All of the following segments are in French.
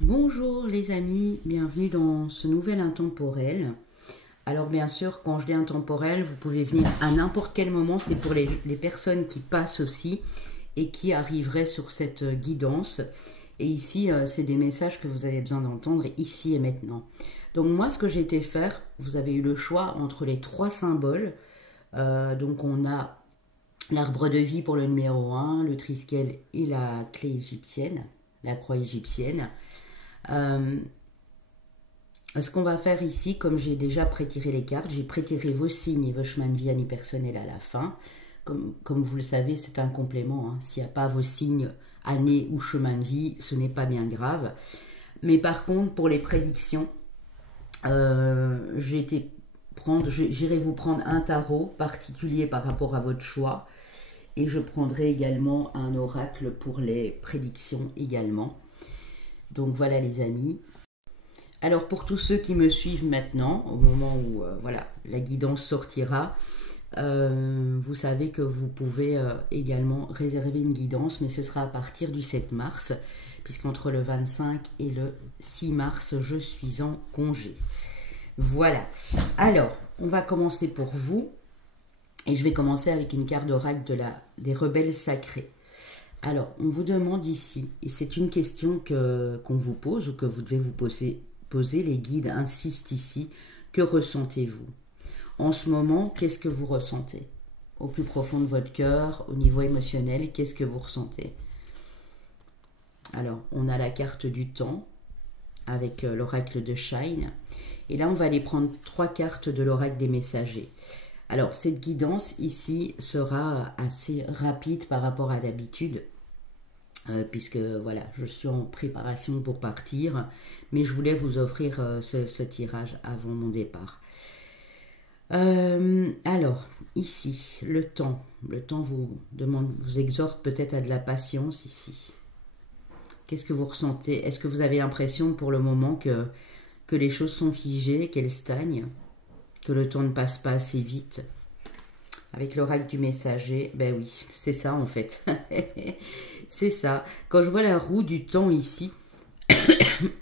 Bonjour les amis, bienvenue dans ce nouvel intemporel. Alors bien sûr, quand je dis intemporel, vous pouvez venir à n'importe quel moment, c'est pour les personnes qui passent aussi et qui arriveraient sur cette guidance. Et ici, c'est des messages que vous avez besoin d'entendre ici et maintenant. Donc moi, ce que j'ai été faire, vous avez eu le choix entre les trois symboles. Donc on a l'arbre de vie pour le numéro 1, le triskel et la clé égyptienne, la croix égyptienne. Ce qu'on va faire ici, comme j'ai déjà prétiré les cartes, j'ai prétiré vos signes et vos chemins de vie annipersonnels à la fin. Comme vous le savez, c'est un complément. S'il n'y a pas vos signes, année ou chemin de vie, ce n'est pas bien grave. Mais par contre, pour les prédictions, j'irai vous prendre un tarot particulier par rapport à votre choix. Et je prendrai également un oracle pour les prédictions également. Donc voilà les amis. Alors pour tous ceux qui me suivent maintenant, au moment où voilà, la guidance sortira, vous savez que vous pouvez également réserver une guidance, mais ce sera à partir du 7 mars, puisqu'entre le 25 et le 6 mars, je suis en congé. Voilà. Alors, on va commencer pour vous, et je vais commencer avec une carte d'oracle des rebelles sacrés. Alors, on vous demande ici, et c'est une question qu'on vous pose ou que vous devez vous poser, les guides insistent ici, que ressentez-vous? En ce moment, qu'est-ce que vous ressentez? Au plus profond de votre cœur, au niveau émotionnel, qu'est-ce que vous ressentez? Alors, on a la carte du temps avec l'oracle de Shine. Et là, on va aller prendre 3 cartes de l'oracle des messagers. Alors, cette guidance ici sera assez rapide par rapport à d'habitude, puisque voilà, je suis en préparation pour partir, mais je voulais vous offrir ce tirage avant mon départ. Alors, ici, le temps vous exhorte peut-être à de la patience ici. Qu'est-ce que vous ressentez? Est-ce que vous avez l'impression pour le moment que les choses sont figées, qu'elles stagnent, que le temps ne passe pas assez vite? Avec l'oracle du messager, ben oui, c'est ça en fait. C'est ça. Quand je vois la roue du temps ici,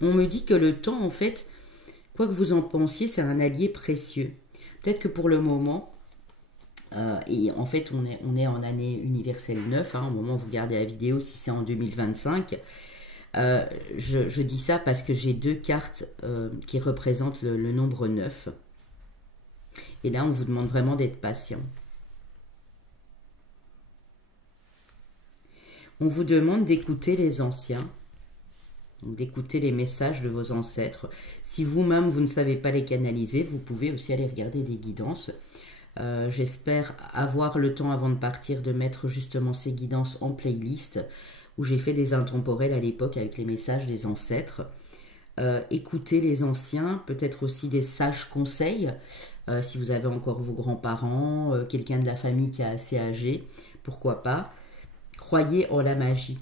on me dit que le temps en fait, quoi que vous en pensiez, c'est un allié précieux. Peut-être que pour le moment, et en fait on est en année universelle 9, au moment où vous regardez la vidéo, si c'est en 2025, je dis ça parce que j'ai 2 cartes qui représentent le nombre 9. Et là, on vous demande vraiment d'être patient. On vous demande d'écouter les anciens, d'écouter les messages de vos ancêtres. Si vous-même, vous ne savez pas les canaliser, vous pouvez aussi aller regarder des guidances. J'espère avoir le temps avant de partir de mettre justement ces guidances en playlist, où j'ai fait des intemporels à l'époque avec les messages des ancêtres. Écoutez les anciens, peut-être aussi des sages conseils, si vous avez encore vos grands-parents, quelqu'un de la famille qui est assez âgé, pourquoi pas. Croyez en la magie.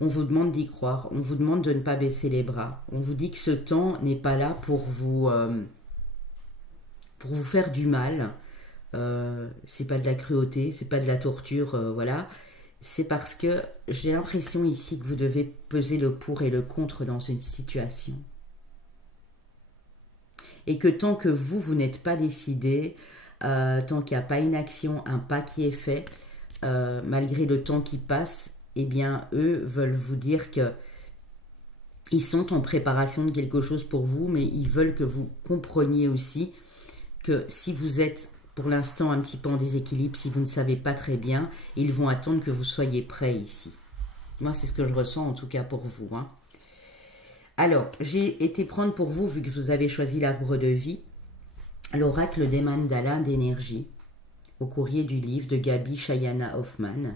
On vous demande d'y croire, on vous demande de ne pas baisser les bras. On vous dit que ce temps n'est pas là pour vous faire du mal. C'est pas de la cruauté, c'est pas de la torture, voilà. C'est parce que j'ai l'impression ici que vous devez peser le pour et le contre dans une situation. Et que tant que vous n'êtes pas décidé, tant qu'il n'y a pas une action, un pas qui est fait, malgré le temps qui passe, eh bien, eux veulent vous dire que ils sont en préparation de quelque chose pour vous, mais ils veulent que vous compreniez aussi que si vous êtes pour l'instant un petit peu en déséquilibre, si vous ne savez pas très bien, ils vont attendre que vous soyez prêt ici. Moi, c'est ce que je ressens en tout cas pour vous. Alors, j'ai été prendre pour vous, vu que vous avez choisi l'arbre de vie, l'oracle des mandalas d'énergie, au courrier du livre de Gabi Chayana Hoffman.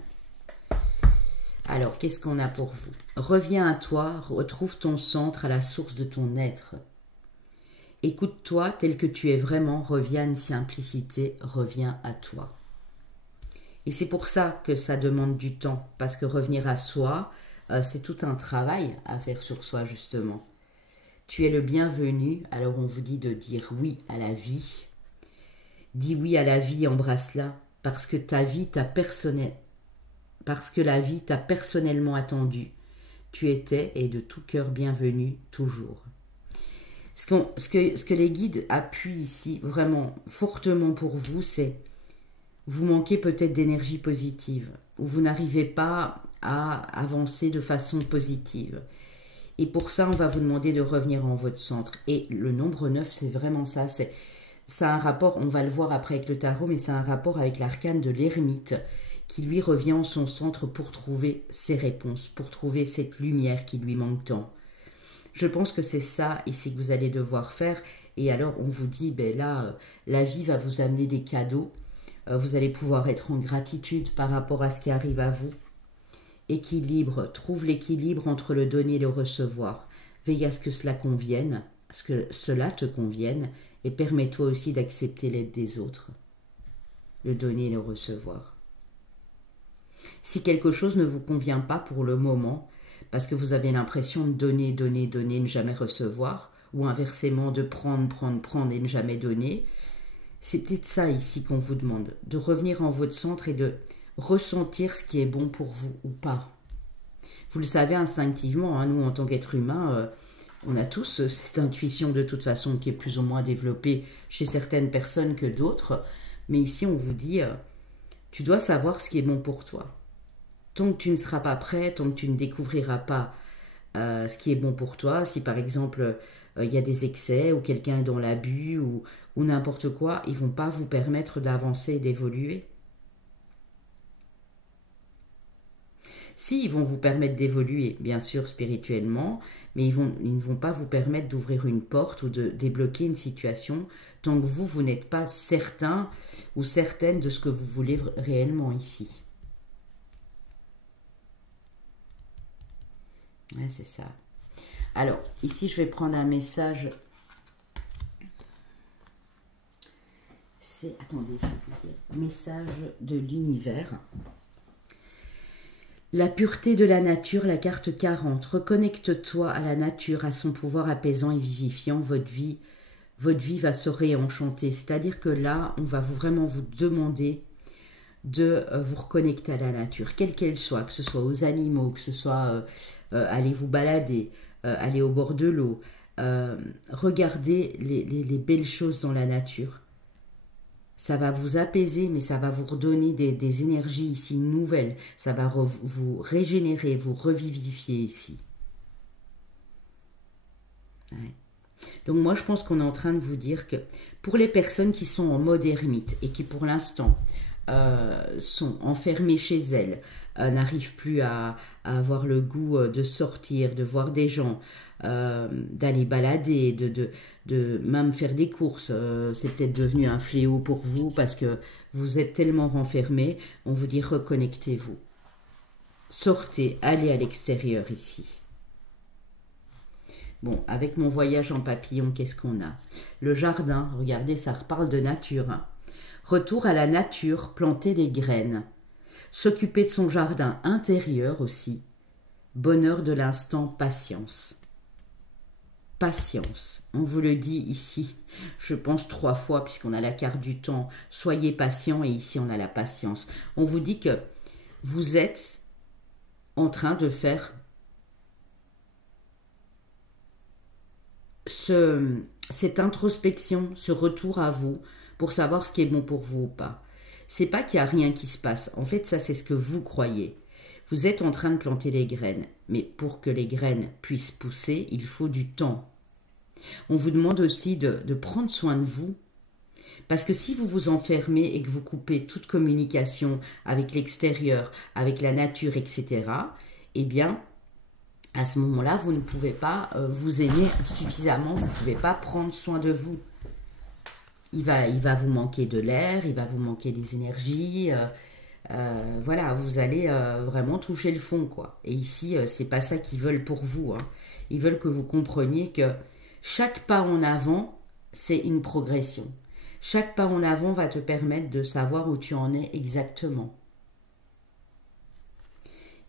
Alors, qu'est-ce qu'on a pour vous? Reviens à toi, retrouve ton centre à la source de ton être. Écoute-toi tel que tu es vraiment, reviens à une simplicité, reviens à toi. Et c'est pour ça que ça demande du temps, parce que revenir à soi, c'est tout un travail à faire sur soi justement. Tu es le bienvenu, alors on vous dit de dire oui à la vie. Dis oui à la vie, embrasse-la, parce que ta vie t'a personnellement attendu. tu étais et de tout cœur bienvenue toujours. Ce que les guides appuient ici vraiment fortement pour vous, c'est vous manquez peut-être d'énergie positive ou vous n'arrivez pas à avancer de façon positive. Et pour ça, on va vous demander de revenir en votre centre. Et le nombre 9, c'est vraiment ça. Ça a un rapport, on va le voir après avec le tarot, mais c'est un rapport avec l'arcane de l'ermite qui lui revient en son centre pour trouver ses réponses, pour trouver cette lumière qui lui manque tant. Je pense que c'est ça ici que vous allez devoir faire. Et alors, on vous dit, ben là, la vie va vous amener des cadeaux. Vous allez pouvoir être en gratitude par rapport à ce qui arrive à vous. Équilibre, trouve l'équilibre entre le donner et le recevoir. Veille à ce que cela convienne, à ce que cela te convienne, et permets-toi aussi d'accepter l'aide des autres. Le donner et le recevoir. Si quelque chose ne vous convient pas pour le moment, parce que vous avez l'impression de donner, donner, donner, ne jamais recevoir, ou inversement de prendre, prendre, prendre et ne jamais donner, c'est peut-être ça ici qu'on vous demande, de revenir en votre centre et de ressentir ce qui est bon pour vous ou pas. Vous le savez instinctivement, hein, nous en tant qu'êtres humains, on a tous cette intuition de toute façon qui est plus ou moins développée chez certaines personnes que d'autres, mais ici on vous dit, tu dois savoir ce qui est bon pour toi. Tant que tu ne seras pas prêt, tant que tu ne découvriras pas ce qui est bon pour toi, si par exemple il y a des excès ou quelqu'un est dans l'abus ou n'importe quoi, ils ne vont pas vous permettre d'avancer et d'évoluer. Si, ils vont vous permettre d'évoluer, bien sûr, spirituellement, mais ils ne vont pas vous permettre d'ouvrir une porte ou de débloquer une situation tant que vous n'êtes pas certain ou certaine de ce que vous voulez réellement ici. Ouais, c'est ça. Alors, ici, je vais prendre un message. C'est, attendez, je vais vous dire. Message de l'univers. La pureté de la nature, la carte 40. Reconnecte-toi à la nature, à son pouvoir apaisant et vivifiant. Votre vie va se réenchanter. C'est-à-dire que là, on va vraiment vous demander de vous reconnecter à la nature, quelle qu'elle soit, que ce soit aux animaux, que ce soit aller vous balader, aller au bord de l'eau, regardez les belles choses dans la nature. Ça va vous apaiser, mais ça va vous redonner des énergies ici nouvelles. Ça va vous régénérer, vous revivifier ici. Ouais. Donc moi, je pense qu'on est en train de vous dire que pour les personnes qui sont en mode ermite et qui pour l'instant sont enfermées chez elles, n'arrivent plus à avoir le goût de sortir, de voir des gens, d'aller balader, de même faire des courses, c'est peut-être devenu un fléau pour vous parce que vous êtes tellement renfermés, on vous dit reconnectez-vous. Sortez, allez à l'extérieur ici. Bon, avec mon voyage en papillon, qu'est-ce qu'on a? Le jardin, regardez, ça reparle de nature. Hein. Retour à la nature, planter des graines. S'occuper de son jardin intérieur aussi. Bonheur de l'instant, patience. Patience, on vous le dit ici, je pense 3 fois puisqu'on a la carte du temps. Soyez patient et ici on a la patience. On vous dit que vous êtes en train de faire cette introspection, ce retour à vous pour savoir ce qui est bon pour vous ou pas. C'est pas qu'il n'y a rien qui se passe. En fait, ça c'est ce que vous croyez. Vous êtes en train de planter les graines, mais pour que les graines puissent pousser, il faut du temps. On vous demande aussi de prendre soin de vous, parce que si vous vous enfermez et que vous coupez toute communication avec l'extérieur, avec la nature, etc., eh bien, à ce moment-là, vous ne pouvez pas vous aimer suffisamment, vous ne pouvez pas prendre soin de vous. Il va vous manquer de l'air, il va vous manquer des énergies, voilà, vous allez vraiment toucher le fond, quoi. Et ici, c'est pas ça qu'ils veulent pour vous. Hein. Ils veulent que vous compreniez que chaque pas en avant, c'est une progression. Chaque pas en avant va te permettre de savoir où tu en es exactement.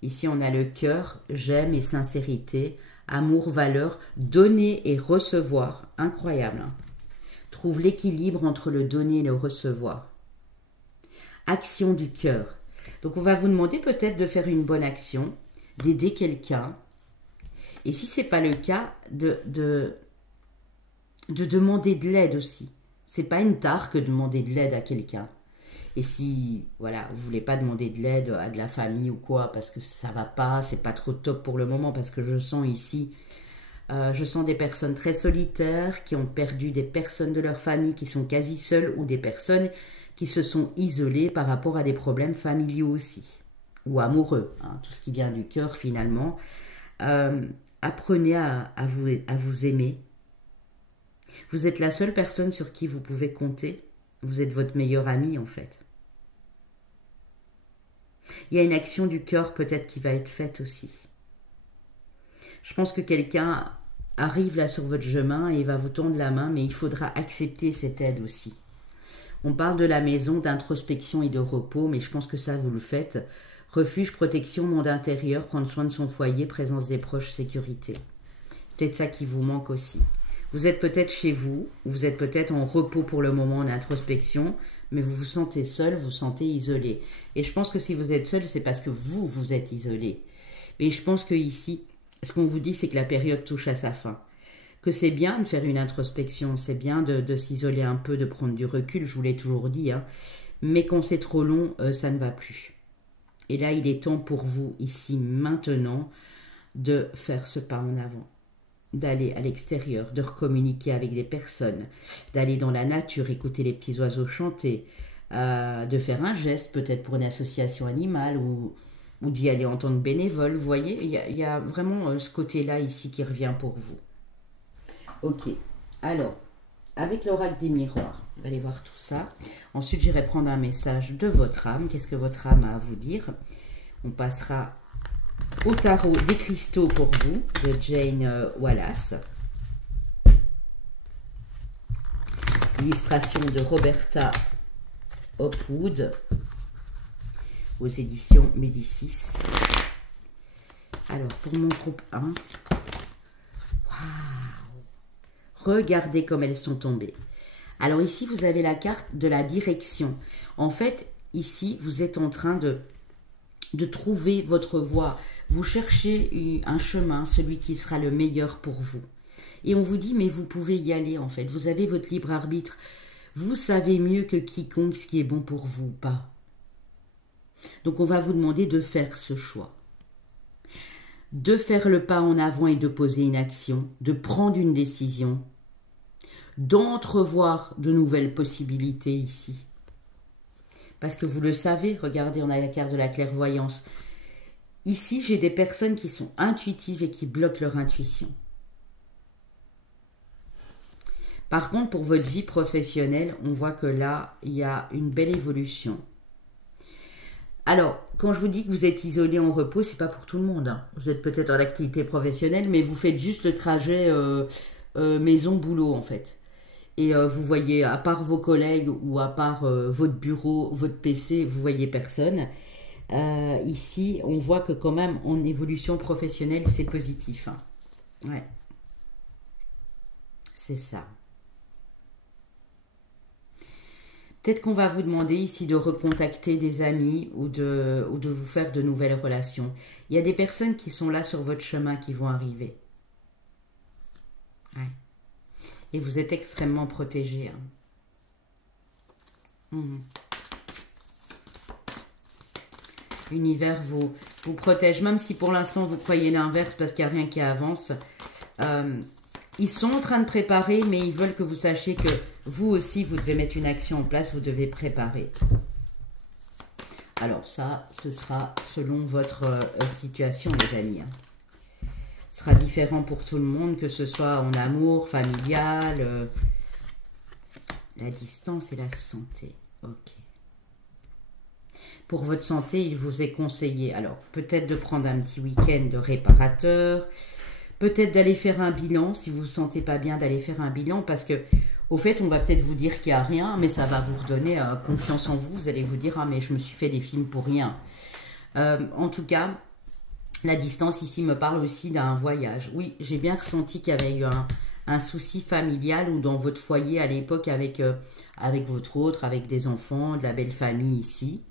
Ici, on a le cœur, j'aime et sincérité, amour, valeur, donner et recevoir. Incroyable. Hein. Trouve l'équilibre entre le donner et le recevoir. Action du cœur. Donc, on va vous demander peut-être de faire une bonne action, d'aider quelqu'un, Et si ce n'est pas le cas, de demander de l'aide aussi. C'est pas une tare que de demander de l'aide à quelqu'un. Et si, voilà, vous voulez pas demander de l'aide à de la famille ou quoi, parce que ça va pas, c'est pas trop top pour le moment, parce que je sens ici, je sens des personnes très solitaires, qui ont perdu des personnes de leur famille, qui sont quasi seules, ou des personnes qui se sont isolées par rapport à des problèmes familiaux aussi, ou amoureux, hein, tout ce qui vient du cœur finalement. Apprenez à vous aimer. Vous êtes la seule personne sur qui vous pouvez compter. Vous êtes votre meilleur ami en fait. Il y a une action du cœur peut-être qui va être faite aussi. Je pense que quelqu'un arrive là sur votre chemin et va vous tendre la main, mais il faudra accepter cette aide aussi. On parle de la maison, d'introspection et de repos, mais je pense que ça vous le faites. Refuge, protection, monde intérieur, prendre soin de son foyer, présence des proches, sécurité. Peut-être ça qui vous manque aussi. Vous êtes peut-être chez vous, vous êtes peut-être en repos pour le moment, en introspection, mais vous vous sentez seul, vous vous sentez isolé. Et je pense que si vous êtes seul, c'est parce que vous êtes isolé. Et je pense que ici, ce qu'on vous dit, c'est que la période touche à sa fin. Que c'est bien de faire une introspection, c'est bien de s'isoler un peu, de prendre du recul, je vous l'ai toujours dit, hein. Mais quand c'est trop long, ça ne va plus. Et là, il est temps pour vous, ici, maintenant, de faire ce pas en avant. D'aller à l'extérieur, de recommuniquer avec des personnes, d'aller dans la nature, écouter les petits oiseaux chanter, de faire un geste peut-être pour une association animale ou d'y aller en tant que bénévole. Vous voyez, il y a vraiment ce côté-là ici qui revient pour vous. Ok, alors, avec l'oracle des miroirs, vous allez voir tout ça. Ensuite, j'irai prendre un message de votre âme. Qu'est-ce que votre âme a à vous dire? On passera au tarot des cristaux pour vous, de Jane Wallace. Illustration de Roberta Hopwood aux éditions Médicis. Alors, pour mon groupe 1, waouh! Regardez comme elles sont tombées. Alors ici, vous avez la carte de la direction. En fait, ici, vous êtes en train de trouver votre voie. Vous cherchez un chemin, celui qui sera le meilleur pour vous. Et on vous dit, mais vous pouvez y aller en fait. Vous avez votre libre arbitre. Vous savez mieux que quiconque ce qui est bon pour vous ou pas. Donc on va vous demander de faire ce choix. De faire le pas en avant et de poser une action. De prendre une décision. D'entrevoir de nouvelles possibilités ici. Parce que vous le savez, regardez, on a la carte de la clairvoyance. Ici, j'ai des personnes qui sont intuitives et qui bloquent leur intuition. Par contre, pour votre vie professionnelle, on voit que là, il y a une belle évolution. Alors, quand je vous dis que vous êtes isolé en repos, c'est pas pour tout le monde, hein. Vous êtes peut-être en activité professionnelle, mais vous faites juste le trajet maison-boulot, en fait. Et vous voyez, à part vos collègues ou à part votre bureau, votre PC, vous voyez personne. Ici, on voit que quand même, en évolution professionnelle, c'est positif, hein. Ouais. C'est ça. Peut-être qu'on va vous demander ici de recontacter des amis ou de vous faire de nouvelles relations. Il y a des personnes qui sont là sur votre chemin qui vont arriver. Ouais. Et vous êtes extrêmement protégé, hein. L'univers vous protège, même si pour l'instant vous croyez l'inverse parce qu'il n'y a rien qui avance. Ils sont en train de préparer, mais ils veulent que vous sachiez que vous aussi, vous devez mettre une action en place, vous devez préparer. Alors ça, ce sera selon votre situation, les amis, hein. Ce sera différent pour tout le monde, que ce soit en amour, familial, la distance et la santé. Ok. Pour votre santé, il vous est conseillé, alors peut-être de prendre un petit week-end de réparateur, peut-être d'aller faire un bilan, si vous ne vous sentez pas bien, d'aller faire un bilan, parce que au fait, on va peut-être vous dire qu'il n'y a rien, mais ça va vous redonner confiance en vous. Vous allez vous dire, ah mais je me suis fait des films pour rien. En tout cas, la distance ici me parle aussi d'un voyage. Oui, j'ai bien ressenti qu'il y avait eu un souci familial ou dans votre foyer à l'époque avec votre autre, avec des enfants, de la belle famille ici.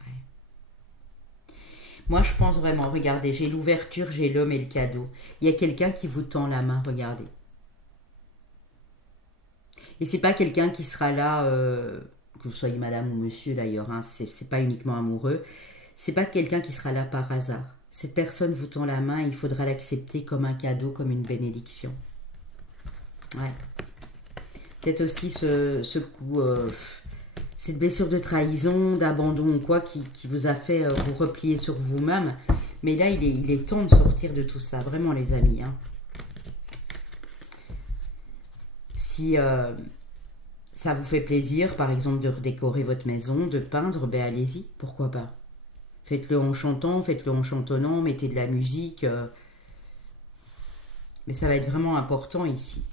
Ouais. Moi, je pense vraiment, regardez, j'ai l'ouverture, j'ai l'homme et le cadeau. Il y a quelqu'un qui vous tend la main, regardez. Et c'est pas quelqu'un qui sera là, que vous soyez madame ou monsieur d'ailleurs, hein, c'est pas uniquement amoureux. C'est pas quelqu'un qui sera là par hasard. Cette personne vous tend la main et il faudra l'accepter comme un cadeau, comme une bénédiction. Ouais. Peut-être aussi ce coup, cette blessure de trahison, d'abandon ou quoi qui vous a fait vous replier sur vous-même. Mais là, il est temps de sortir de tout ça, vraiment les amis. Hein. Si ça vous fait plaisir, par exemple, de redécorer votre maison, de peindre, ben allez-y, pourquoi pas. Faites-le en chantant, faites-le en chantonnant, mettez de la musique. Mais ça va être vraiment important ici.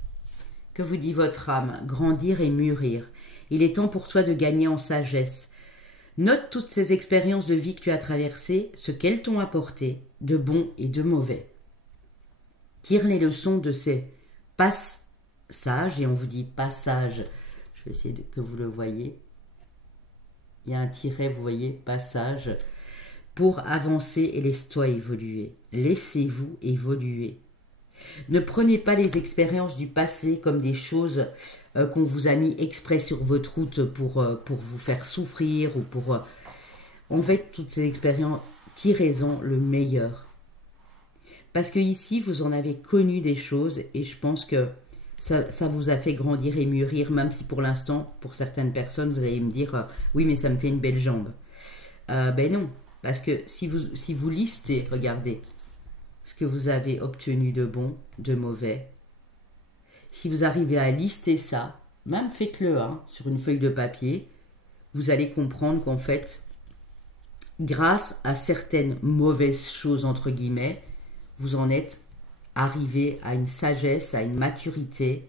Que vous dit votre âme? Grandir et mûrir. Il est temps pour toi de gagner en sagesse. Note toutes ces expériences de vie que tu as traversées, ce qu'elles t'ont apporté, de bon et de mauvais. Tire les leçons de ces passages, et on vous dit passage, je vais essayer que vous le voyez. Il y a un tiret, vous voyez, passage, pour avancer et laisse-toi évoluer. Laissez-vous évoluer. Ne prenez pas les expériences du passé comme des choses qu'on vous a mis exprès sur votre route pour vous faire souffrir ou pour... En fait, toutes ces expériences, tirez-en le meilleur. Parce que ici, vous en avez connu des choses et je pense que ça vous a fait grandir et mûrir, même si pour l'instant, pour certaines personnes, vous allez me dire oui, mais ça me fait une belle jambe. Ben non, parce que si vous listez, regardez, ce que vous avez obtenu de bon, de mauvais. Si vous arrivez à lister ça, même faites-le sur une feuille de papier, vous allez comprendre qu'en fait, grâce à certaines mauvaises choses, entre guillemets, vous en êtes arrivé à une sagesse, à une maturité,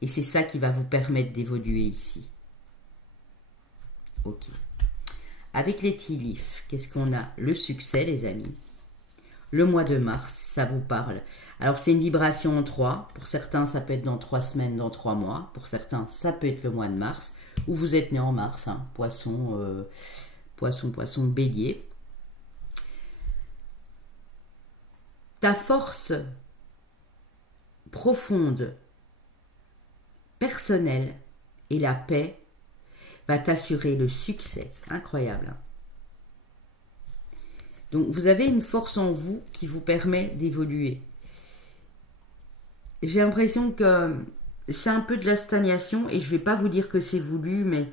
et c'est ça qui va vous permettre d'évoluer ici. Ok. Avec les tea leaves, qu'est-ce qu'on a? Le succès, les amis. Le mois de mars, ça vous parle. Alors, c'est une vibration en 3. Pour certains, ça peut être dans 3 semaines, dans 3 mois. Pour certains, ça peut être le mois de mars. Ou vous êtes né en mars, hein, poisson, bélier. Ta force profonde, personnelle et la paix va t'assurer le succès. Incroyable, hein. Donc, vous avez une force en vous qui vous permet d'évoluer. J'ai l'impression que c'est un peu de la stagnation et je ne vais pas vous dire que c'est voulu, mais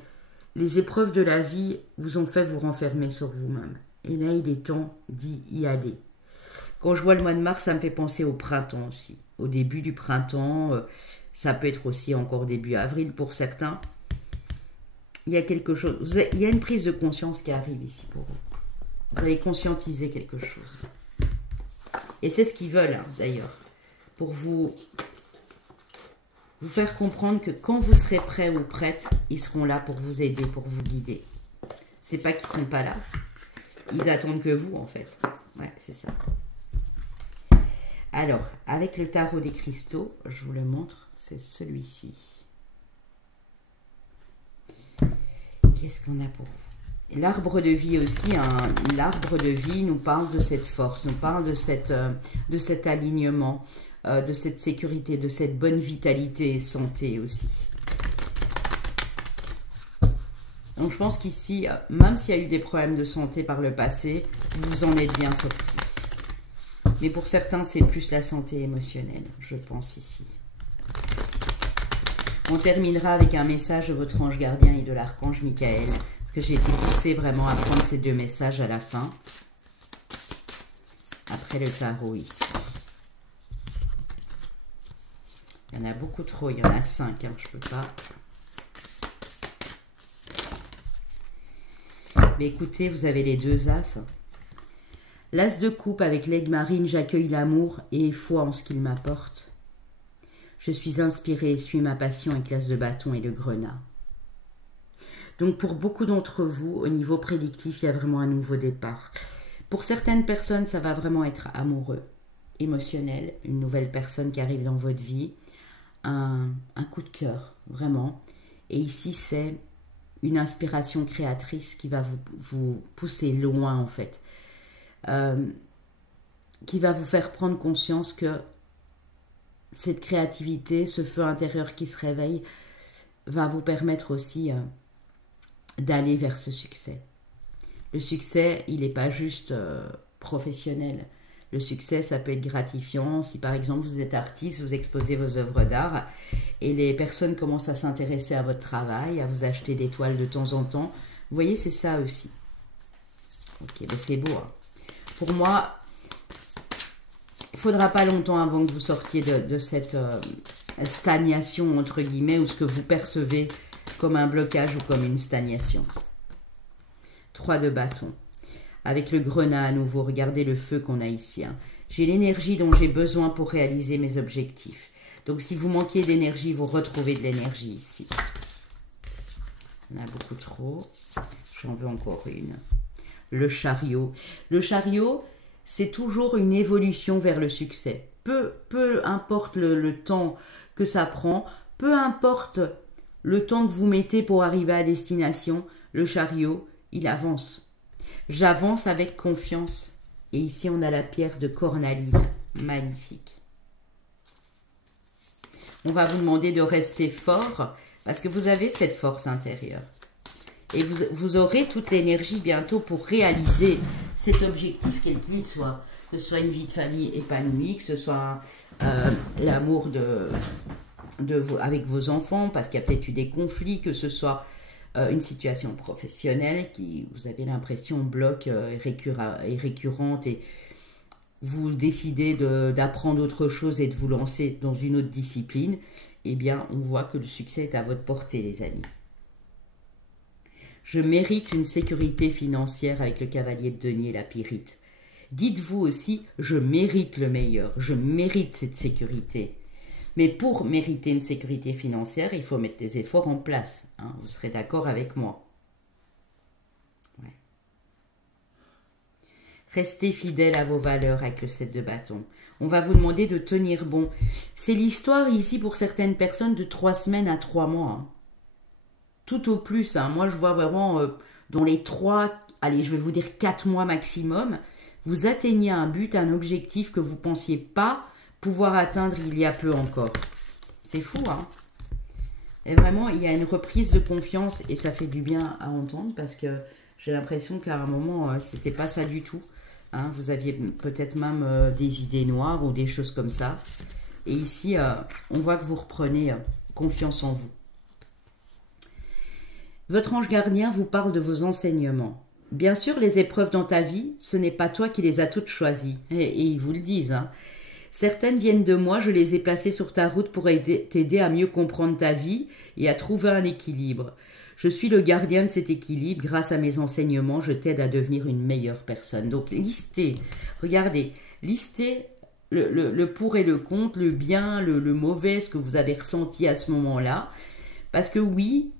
les épreuves de la vie vous ont fait vous renfermer sur vous-même. Et là, il est temps d'y aller. Quand je vois le mois de mars, ça me fait penser au printemps aussi. Au début du printemps, ça peut être aussi encore début avril pour certains. Il y a quelque chose, il y a une prise de conscience qui arrive ici pour vous. Vous allez conscientiser quelque chose. Et c'est ce qu'ils veulent, hein, d'ailleurs. Pour vous faire comprendre que quand vous serez prêt ou prête, ils seront là pour vous aider, pour vous guider. C'est pas qu'ils sont pas là. Ils attendent que vous, en fait. Ouais, c'est ça. Alors, avec le tarot des cristaux, je vous le montre, c'est celui-ci. Qu'est-ce qu'on a pour vous? L'arbre de vie aussi, hein, l'arbre de vie nous parle de cette force, nous parle de cet alignement, de cette sécurité, de cette bonne vitalité et santé aussi. Donc je pense qu'ici, même s'il y a eu des problèmes de santé par le passé, vous en êtes bien sortis. Mais pour certains, c'est plus la santé émotionnelle, je pense ici. On terminera avec un message de votre ange gardien et de l'archange Michael. Parce que j'ai été poussée vraiment à prendre ces deux messages à la fin. Après le tarot ici. Il y en a beaucoup trop, il y en a 5, hein, je ne peux pas. Mais écoutez, vous avez les deux as. L'as de coupe avec l'aigle marine, j'accueille l'amour et foi en ce qu'il m'apporte. Je suis inspirée et suis ma passion avec l'as de bâton et le grenat. Donc pour beaucoup d'entre vous, au niveau prédictif, il y a vraiment un nouveau départ. Pour certaines personnes, ça va vraiment être amoureux, émotionnel, une nouvelle personne qui arrive dans votre vie, un coup de cœur, vraiment. Et ici, c'est une inspiration créatrice qui va vous pousser loin, en fait. qui va vous faire prendre conscience que cette créativité, ce feu intérieur qui se réveille, va vous permettre aussi d'aller vers ce succès. Le succès, il n'est pas juste professionnel. Le succès, ça peut être gratifiant. Si par exemple vous êtes artiste, vous exposez vos œuvres d'art et les personnes commencent à s'intéresser à votre travail, à vous acheter des toiles de temps en temps. Vous voyez, c'est ça aussi. Ok, ben c'est beau. Hein. Pour moi, il ne faudra pas longtemps avant que vous sortiez de cette stagnation, entre guillemets, ou ce que vous percevez comme un blocage ou comme une stagnation. 3 de bâton. Avec le grenat à nouveau, regardez le feu qu'on a ici. Hein. J'ai l'énergie dont j'ai besoin pour réaliser mes objectifs. Donc si vous manquez d'énergie, vous retrouvez de l'énergie ici. On a beaucoup trop. J'en veux encore une. Le chariot. Le chariot, c'est toujours une évolution vers le succès. Peu importe le temps que ça prend, peu importe le temps que vous mettez pour arriver à destination, le chariot, il avance. J'avance avec confiance. Et ici, on a la pierre de cornaline. Magnifique. On va vous demander de rester fort parce que vous avez cette force intérieure. Et vous aurez toute l'énergie bientôt pour réaliser cet objectif, quel qu'il soit. Que ce soit une vie de famille épanouie, que ce soit l'amour avec vos enfants, parce qu'il y a peut-être eu des conflits, que ce soit une situation professionnelle qui, vous avez l'impression, bloque est récurrente et vous décidez d'apprendre autre chose et de vous lancer dans une autre discipline, eh bien, on voit que le succès est à votre portée, les amis. Je mérite une sécurité financière avec le cavalier de denier et la pyrite. Dites-vous aussi, je mérite le meilleur, je mérite cette sécurité. Mais pour mériter une sécurité financière, il faut mettre des efforts en place. Hein, vous serez d'accord avec moi. Ouais. Restez fidèle à vos valeurs avec le 7 de bâton. On va vous demander de tenir bon. C'est l'histoire ici pour certaines personnes de 3 semaines à 3 mois. Hein. Tout au plus. Hein. Moi, je vois vraiment dans les 3, allez, je vais vous dire 4 mois maximum, vous atteignez un but, un objectif que vous ne pensiez pas pouvoir atteindre il y a peu encore. C'est fou, hein? Et vraiment, il y a une reprise de confiance et ça fait du bien à entendre parce que j'ai l'impression qu'à un moment, c'était pas ça du tout. Hein? Vous aviez peut-être même des idées noires ou des choses comme ça. Et ici, on voit que vous reprenez confiance en vous. Votre ange gardien vous parle de vos enseignements. Bien sûr, les épreuves dans ta vie, ce n'est pas toi qui les as toutes choisies. Et ils vous le disent, hein. Certaines viennent de moi, je les ai placées sur ta route pour t'aider à mieux comprendre ta vie et à trouver un équilibre. Je suis le gardien de cet équilibre, grâce à mes enseignements, je t'aide à devenir une meilleure personne. Donc listez, regardez, listez le pour et le contre, le bien, le mauvais, ce que vous avez ressenti à ce moment-là. Parce que oui,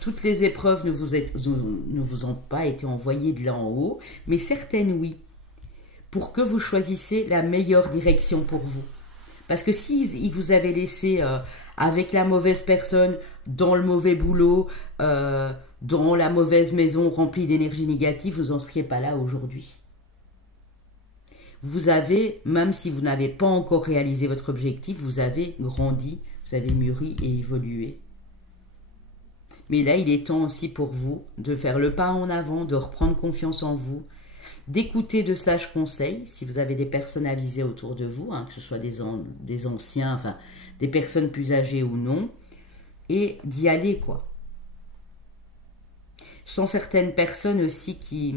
toutes les épreuves ne vous ont pas été envoyées de là en haut, mais certaines oui. Pour que vous choisissiez la meilleure direction pour vous. Parce que si vous avez laissé avec la mauvaise personne, dans le mauvais boulot, dans la mauvaise maison remplie d'énergie négative, vous n'en seriez pas là aujourd'hui. Vous avez, même si vous n'avez pas encore réalisé votre objectif, vous avez grandi, vous avez mûri et évolué. Mais là, il est temps aussi pour vous de faire le pas en avant, de reprendre confiance en vous, d'écouter de sages conseils, si vous avez des personnes avisées autour de vous, hein, que ce soit des anciens, enfin des personnes plus âgées ou non, et d'y aller, quoi. Je sens certaines personnes aussi qui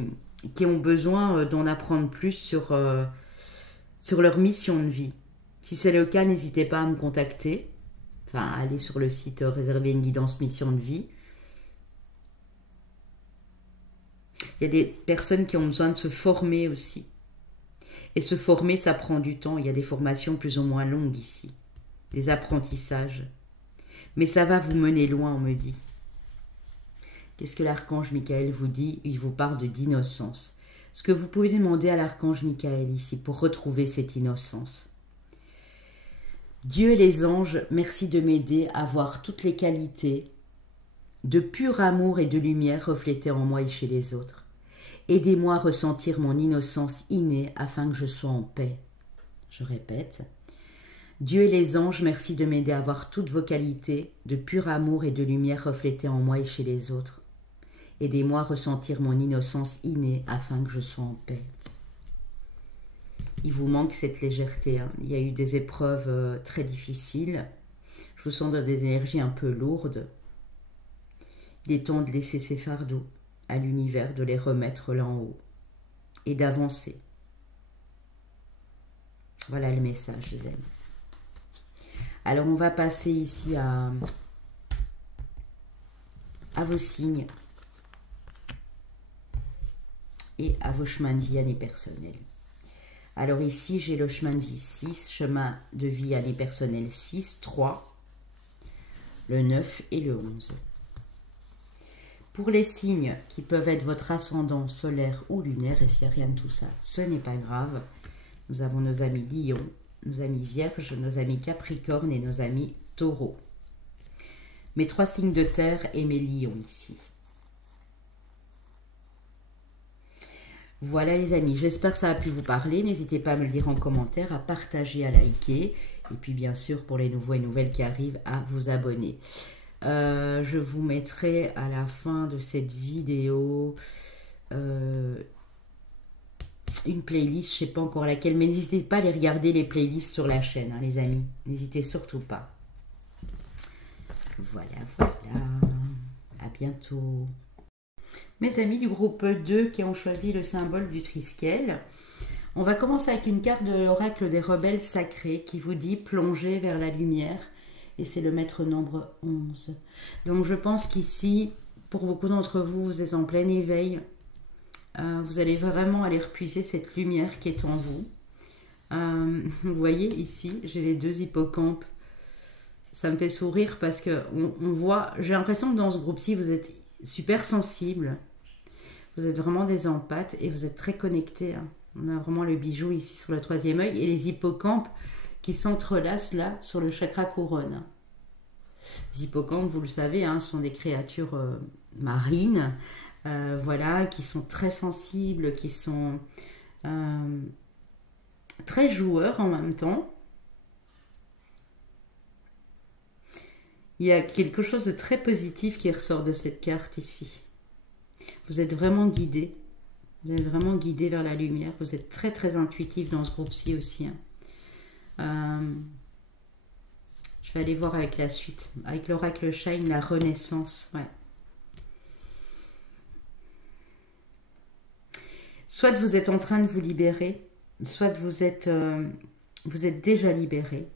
ont besoin d'en apprendre plus sur leur mission de vie. Si c'est le cas, n'hésitez pas à me contacter, enfin allez sur le site réserver une guidance mission de vie. Il y a des personnes qui ont besoin de se former aussi. Et se former, ça prend du temps. Il y a des formations plus ou moins longues ici. Des apprentissages. Mais ça va vous mener loin, on me dit. Qu'est-ce que l'archange Michael vous dit? Il vous parle d'innocence. Ce que vous pouvez demander à l'archange Michael ici pour retrouver cette innocence. Dieu et les anges, merci de m'aider à voir toutes les qualités de pur amour et de lumière reflétées en moi et chez les autres. Aidez-moi à ressentir mon innocence innée afin que je sois en paix. Je répète. Dieu et les anges, merci de m'aider à voir toutes vos qualités, de pur amour et de lumière reflétées en moi et chez les autres. Aidez-moi à ressentir mon innocence innée afin que je sois en paix. Il vous manque cette légèreté. Hein. Il y a eu des épreuves très difficiles. Je vous sens dans des énergies un peu lourdes. Il est temps de laisser ces fardeaux à l'univers, de les remettre là en haut et d'avancer. Voilà le message, les amis. Alors, on va passer ici à vos signes et à vos chemins de vie année personnelle. Alors ici, j'ai le chemin de vie 6, chemin de vie année personnelle 6, 3, le 9 et le 11. Pour les signes qui peuvent être votre ascendant solaire ou lunaire, et s'il n'y a rien de tout ça, ce n'est pas grave. Nous avons nos amis Lion, nos amis Vierge, nos amis Capricorne et nos amis Taureau. Mes 3 signes de terre et mes lions ici. Voilà les amis, j'espère que ça a pu vous parler. N'hésitez pas à me le dire en commentaire, à partager, à liker. Et puis bien sûr, pour les nouveaux et nouvelles qui arrivent, à vous abonner. Je vous mettrai à la fin de cette vidéo une playlist, je ne sais pas encore laquelle, mais n'hésitez pas à aller regarder les playlists sur la chaîne, hein, les amis. N'hésitez surtout pas. Voilà, voilà. À bientôt. Mes amis du groupe 2 qui ont choisi le symbole du triskel, on va commencer avec une carte de l'oracle des rebelles sacrés qui vous dit plonger vers la lumière, et c'est le maître nombre 11. Donc je pense qu'ici, pour beaucoup d'entre vous, vous êtes en plein éveil. Vous allez vraiment aller repuiser cette lumière qui est en vous. Vous voyez ici, j'ai les 2 hippocampes. Ça me fait sourire parce que on voit, j'ai l'impression que dans ce groupe-ci, vous êtes super sensible. Vous êtes vraiment des empathes et vous êtes très connectés. Hein. On a vraiment le bijou ici sur le 3e œil et les hippocampes qui s'entrelacent là sur le chakra couronne. Les hippocampes, vous le savez, hein, sont des créatures marines, voilà, qui sont très sensibles, qui sont très joueurs en même temps. Il y a quelque chose de très positif qui ressort de cette carte ici. Vous êtes vraiment guidé. Vous êtes vraiment guidé vers la lumière. Vous êtes très très intuitif dans ce groupe-ci aussi. Hein. Je vais aller voir avec la suite. Avec l'oracle Shine, la renaissance. Ouais. Soit vous êtes en train de vous libérer, soit vous êtes déjà libéré.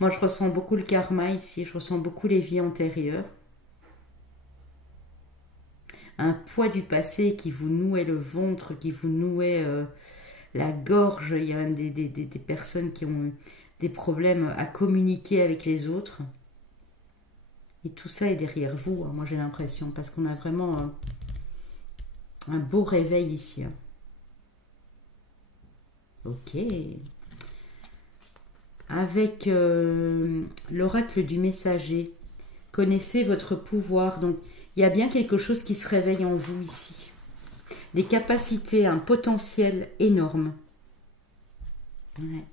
Moi, je ressens beaucoup le karma ici. Je ressens beaucoup les vies antérieures. Un poids du passé qui vous nouait le ventre, qui vous nouait la gorge. Il y a des personnes qui ont des problèmes à communiquer avec les autres. Et tout ça est derrière vous, hein, moi j'ai l'impression, parce qu'on a vraiment un beau réveil ici. Hein. Ok. Avec l'oracle du messager, connaissez votre pouvoir. Donc, il y a bien quelque chose qui se réveille en vous ici. Des capacités, un potentiel énorme. Ouais.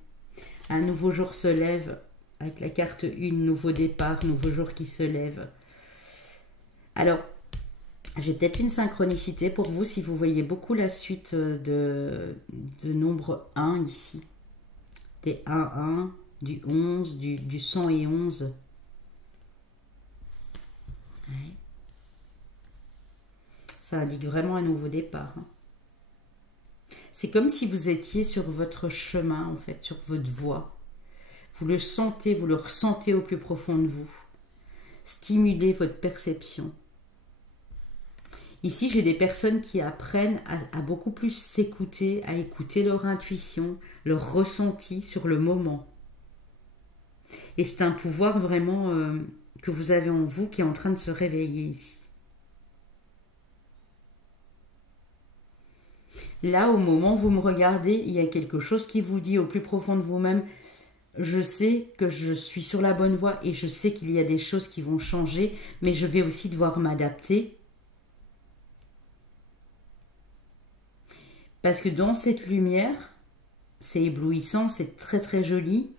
Un nouveau jour se lève avec la carte 1, nouveau départ, nouveau jour qui se lève. Alors, j'ai peut-être une synchronicité pour vous si vous voyez beaucoup la suite de nombre 1 ici. Des 1-1, du 11, du 111. Ouais. Ça indique vraiment un nouveau départ. Hein. C'est comme si vous étiez sur votre chemin, en fait, sur votre voie. Vous le sentez, vous le ressentez au plus profond de vous. Stimulez votre perception. Ici, j'ai des personnes qui apprennent à beaucoup plus s'écouter, à écouter leur intuition, leur ressenti sur le moment. Et c'est un pouvoir vraiment que vous avez en vous qui est en train de se réveiller ici. Là, au moment où vous me regardez, il y a quelque chose qui vous dit au plus profond de vous-même, je sais que je suis sur la bonne voie et je sais qu'il y a des choses qui vont changer, mais je vais aussi devoir m'adapter. Parce que dans cette lumière, c'est éblouissant, c'est très très joli.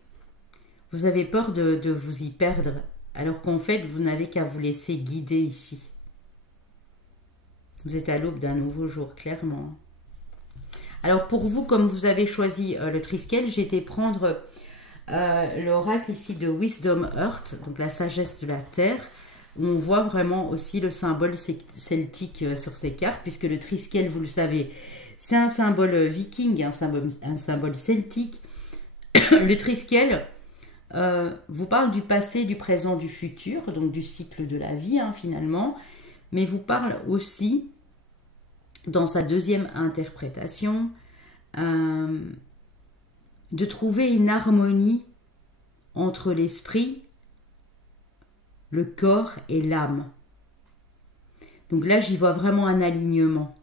Vous avez peur de vous y perdre, alors qu'en fait, vous n'avez qu'à vous laisser guider ici. Vous êtes à l'aube d'un nouveau jour, clairement. Alors pour vous, comme vous avez choisi le Triskel, j'ai été prendre l'oracle ici de Wisdom Earth, donc la sagesse de la terre, où on voit vraiment aussi le symbole celtique sur ces cartes, puisque le Triskel, vous le savez, c'est un symbole viking, un symbole celtique. Le Triskel vous parle du passé, du présent, du futur, donc du cycle de la vie finalement, mais vous parle aussi, dans sa deuxième interprétation, de trouver une harmonie entre l'esprit, le corps et l'âme. Donc là, j'y vois vraiment un alignement.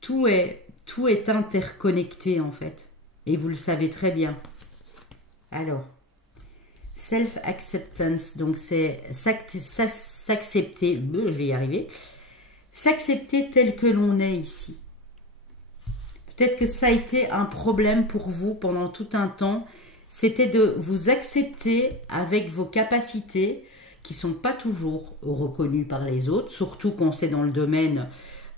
Tout est interconnecté en fait. Et vous le savez très bien. Alors, self-acceptance, donc c'est s'accepter, je vais y arriver, s'accepter tel que l'on est ici. Peut-être que ça a été un problème pour vous pendant tout un temps, c'était de vous accepter avec vos capacités qui ne sont pas toujours reconnues par les autres, surtout quand c'est dans le domaine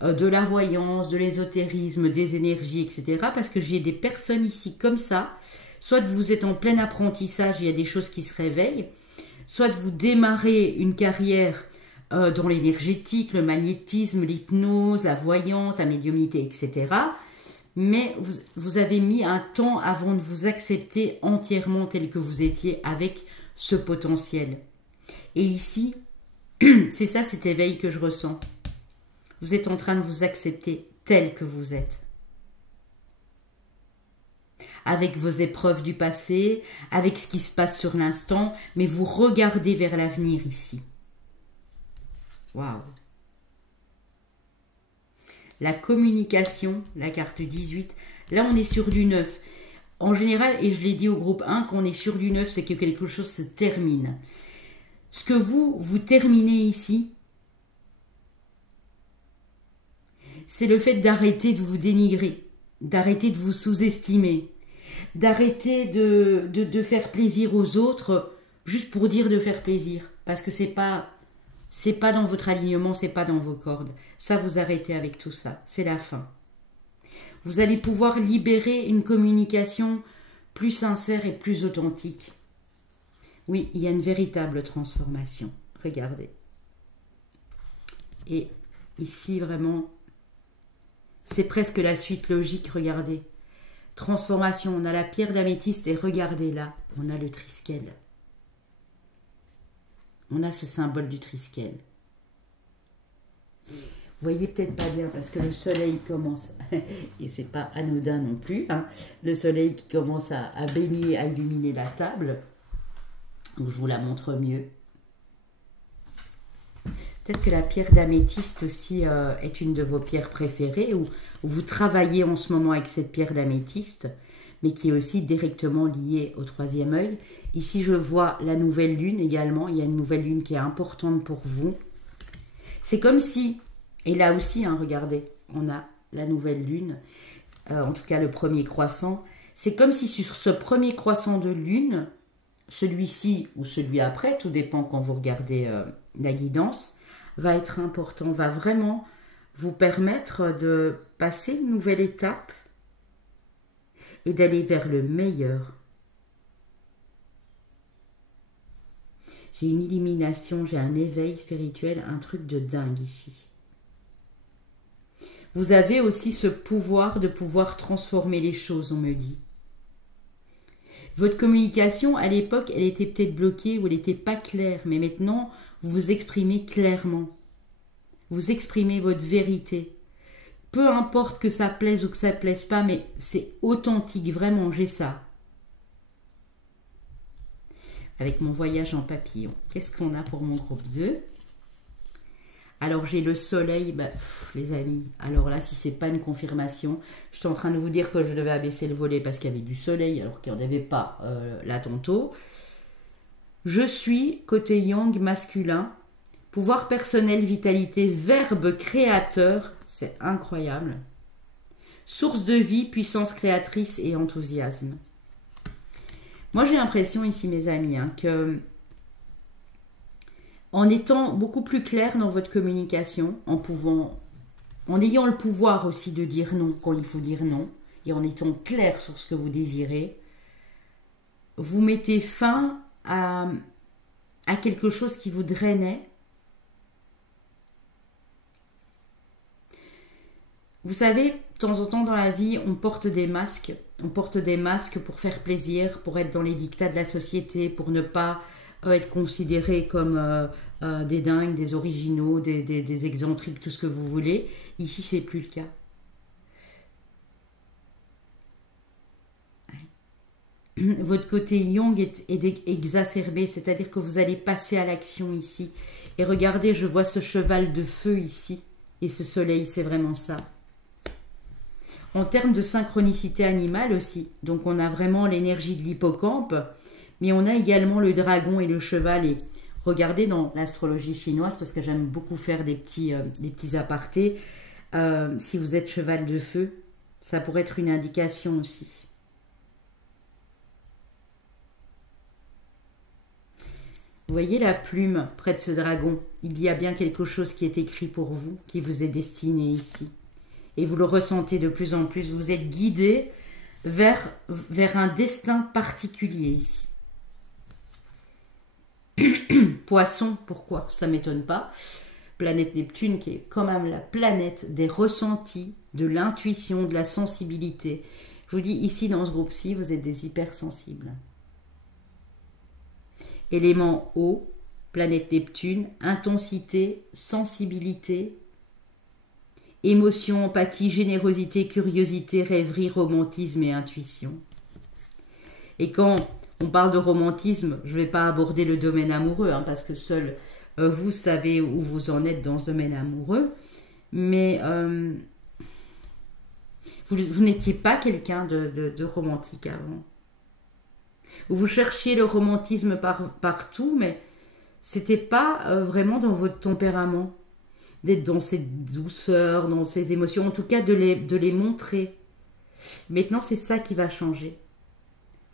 de la voyance, de l'ésotérisme, des énergies, etc. Parce que j'ai des personnes ici comme ça, soit vous êtes en plein apprentissage, il y a des choses qui se réveillent, soit vous démarrez une carrière dans l'énergétique, le magnétisme, l'hypnose, la voyance, la médiumnité, etc. Mais vous avez mis un temps avant de vous accepter entièrement tel que vous étiez avec ce potentiel. Et ici, c'est ça cet éveil que je ressens. Vous êtes en train de vous accepter tel que vous êtes. Avec vos épreuves du passé, avec ce qui se passe sur l'instant, mais vous regardez vers l'avenir ici. Waouh! La communication, la carte 18, là on est sur du 9. En général, et je l'ai dit au groupe 1, quand on est sur du 9, c'est que quelque chose se termine. Ce que vous terminez ici, c'est le fait d'arrêter de vous dénigrer, d'arrêter de vous sous-estimer, d'arrêter de faire plaisir aux autres juste pour dire de faire plaisir. Parce que c'est pas dans votre alignement, c'est pas dans vos cordes. Ça, vous arrêtez avec tout ça. C'est la fin. Vous allez pouvoir libérer une communication plus sincère et plus authentique. Oui, il y a une véritable transformation. Regardez. Et ici, vraiment, c'est presque la suite logique. Regardez. Transformation. On a la pierre d'améthyste et regardez là, on a le Triskel. On a ce symbole du Triskel. Vous voyez peut-être pas bien parce que le soleil commence, et c'est pas anodin non plus, le soleil qui commence à baigner, à illuminer la table. Donc je vous la montre mieux. Peut-être que la pierre d'améthyste aussi est une de vos pierres préférées, ou vous travaillez en ce moment avec cette pierre d'améthyste, mais qui est aussi directement liée au troisième œil. Ici, je vois la nouvelle lune également. Il y a une nouvelle lune qui est importante pour vous. C'est comme si, et là aussi, regardez, on a la nouvelle lune, en tout cas le premier croissant. C'est comme si sur ce premier croissant de lune, celui-ci ou celui après, tout dépend quand vous regardez la guidance, va être important, va vraiment vous permettre de passer une nouvelle étape et d'aller vers le meilleur. J'ai une illumination, j'ai un éveil spirituel, un truc de dingue ici. Vous avez aussi ce pouvoir de pouvoir transformer les choses, on me dit. Votre communication, à l'époque, elle était peut-être bloquée ou elle n'était pas claire, mais maintenant, vous vous exprimez clairement. Vous exprimez votre vérité. Peu importe que ça plaise ou que ça ne plaise pas, mais c'est authentique, vraiment, j'ai ça. Avec mon voyage en papillon. Qu'est-ce qu'on a pour mon groupe 2? Alors, j'ai le soleil, les amis. Alors là, si ce n'est pas une confirmation, je suis en train de vous dire que je devais abaisser le volet parce qu'il y avait du soleil, alors qu'il n'y en avait pas là tantôt. Je suis, côté yang masculin, pouvoir personnel, vitalité, verbe créateur, C'est incroyable. Source de vie, puissance créatrice et enthousiasme. Moi, j'ai l'impression ici, mes amis, hein, que en étant beaucoup plus clair dans votre communication, en ayant le pouvoir aussi de dire non quand il faut dire non, et en étant clair sur ce que vous désirez, vous mettez fin à quelque chose qui vous drainait. Vous savez, de temps en temps dans la vie, on porte des masques. On porte des masques pour faire plaisir, pour être dans les dictats de la société, pour ne pas être considérés comme des dingues, des originaux, des excentriques, tout ce que vous voulez. Ici, c'est plus le cas. Votre côté yang est exacerbé, c'est-à-dire que vous allez passer à l'action ici. Et regardez, je vois ce cheval de feu ici, et ce soleil, c'est vraiment ça. En termes de synchronicité animale aussi, donc on a vraiment l'énergie de l'hippocampe, mais on a également le dragon et le cheval. Et regardez dans l'astrologie chinoise, parce que j'aime beaucoup faire des petits apartés, si vous êtes cheval de feu, ça pourrait être une indication aussi. Vous voyez la plume près de ce dragon? Il y a bien quelque chose qui est écrit pour vous, qui vous est destiné ici. Et vous le ressentez de plus en plus. Vous êtes guidé vers un destin particulier ici. Poisson, pourquoi? Ça ne m'étonne pas. Planète Neptune qui est quand même la planète des ressentis, de l'intuition, de la sensibilité. Je vous dis, ici dans ce groupe-ci, vous êtes des hypersensibles. Élément eau, planète Neptune, intensité, sensibilité, émotion, empathie, générosité, curiosité, rêverie, romantisme et intuition. Et quand on parle de romantisme, je ne vais pas aborder le domaine amoureux, hein, parce que seul vous savez où vous en êtes dans ce domaine amoureux, mais vous n'étiez pas quelqu'un de romantique avant. Vous cherchiez le romantisme partout, mais c'était pas vraiment dans votre tempérament. D'être dans cette douceur, dans ces émotions, en tout cas de les montrer. Maintenant, c'est ça qui va changer.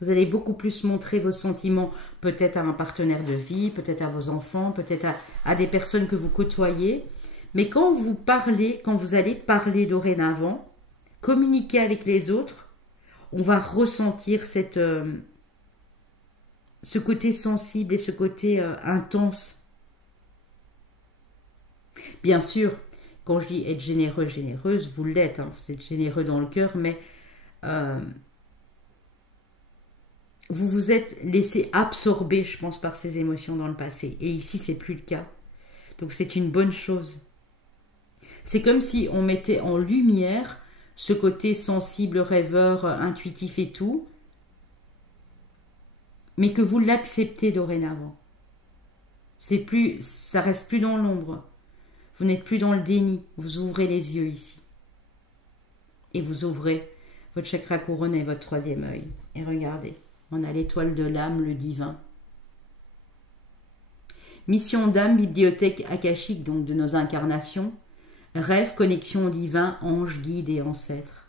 Vous allez beaucoup plus montrer vos sentiments, peut-être à un partenaire de vie, peut-être à vos enfants, peut-être à des personnes que vous côtoyez. Mais quand vous allez parler dorénavant, communiquer avec les autres, on va ressentir ce côté sensible et ce côté intense. Bien sûr, quand je dis être généreux, généreuse, vous l'êtes, hein, vous êtes généreux dans le cœur, mais vous vous êtes laissé absorber, je pense, par ces émotions dans le passé. Et ici, c'est plus le cas. Donc, c'est une bonne chose. C'est comme si on mettait en lumière ce côté sensible, rêveur, intuitif et tout, mais que vous l'acceptez dorénavant. Ça reste plus dans l'ombre. Vous n'êtes plus dans le déni. Vous ouvrez les yeux ici. Et vous ouvrez votre chakra couronné, votre troisième œil. Et regardez, on a l'étoile de l'âme, le divin. Mission d'âme, bibliothèque akashique, donc de nos incarnations. Rêve, connexion au divin, ange, guide et ancêtre.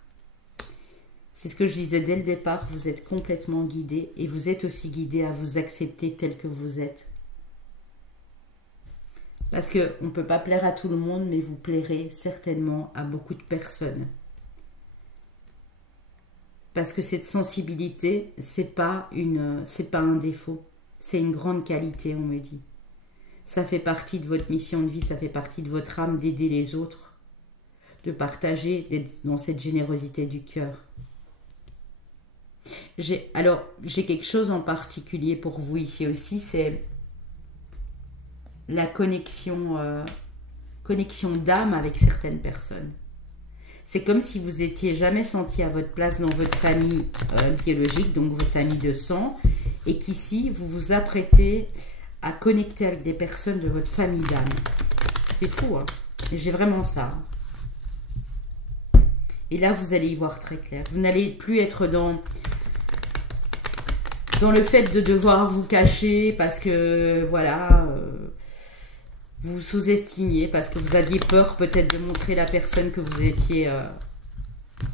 C'est ce que je disais dès le départ, vous êtes complètement guidé et vous êtes aussi guidé à vous accepter tel que vous êtes. Parce qu'on ne peut pas plaire à tout le monde, mais vous plairez certainement à beaucoup de personnes. Parce que cette sensibilité, c'est pas un défaut, c'est une grande qualité, on me dit. Ça fait partie de votre mission de vie, ça fait partie de votre âme d'aider les autres, de partager, d'être dans cette générosité du cœur. J'ai quelque chose en particulier pour vous ici aussi, c'est la connexion d'âme avec certaines personnes. C'est comme si vous étiez jamais senti à votre place dans votre famille biologique, donc votre famille de sang, et qu'ici, vous vous apprêtez à connecter avec des personnes de votre famille d'âme. C'est fou, hein? J'ai vraiment ça. Et là, vous allez y voir très clair. Vous n'allez plus être dans le fait de devoir vous cacher parce que, voilà, vous sous-estimiez parce que vous aviez peur peut-être de montrer la personne que vous étiez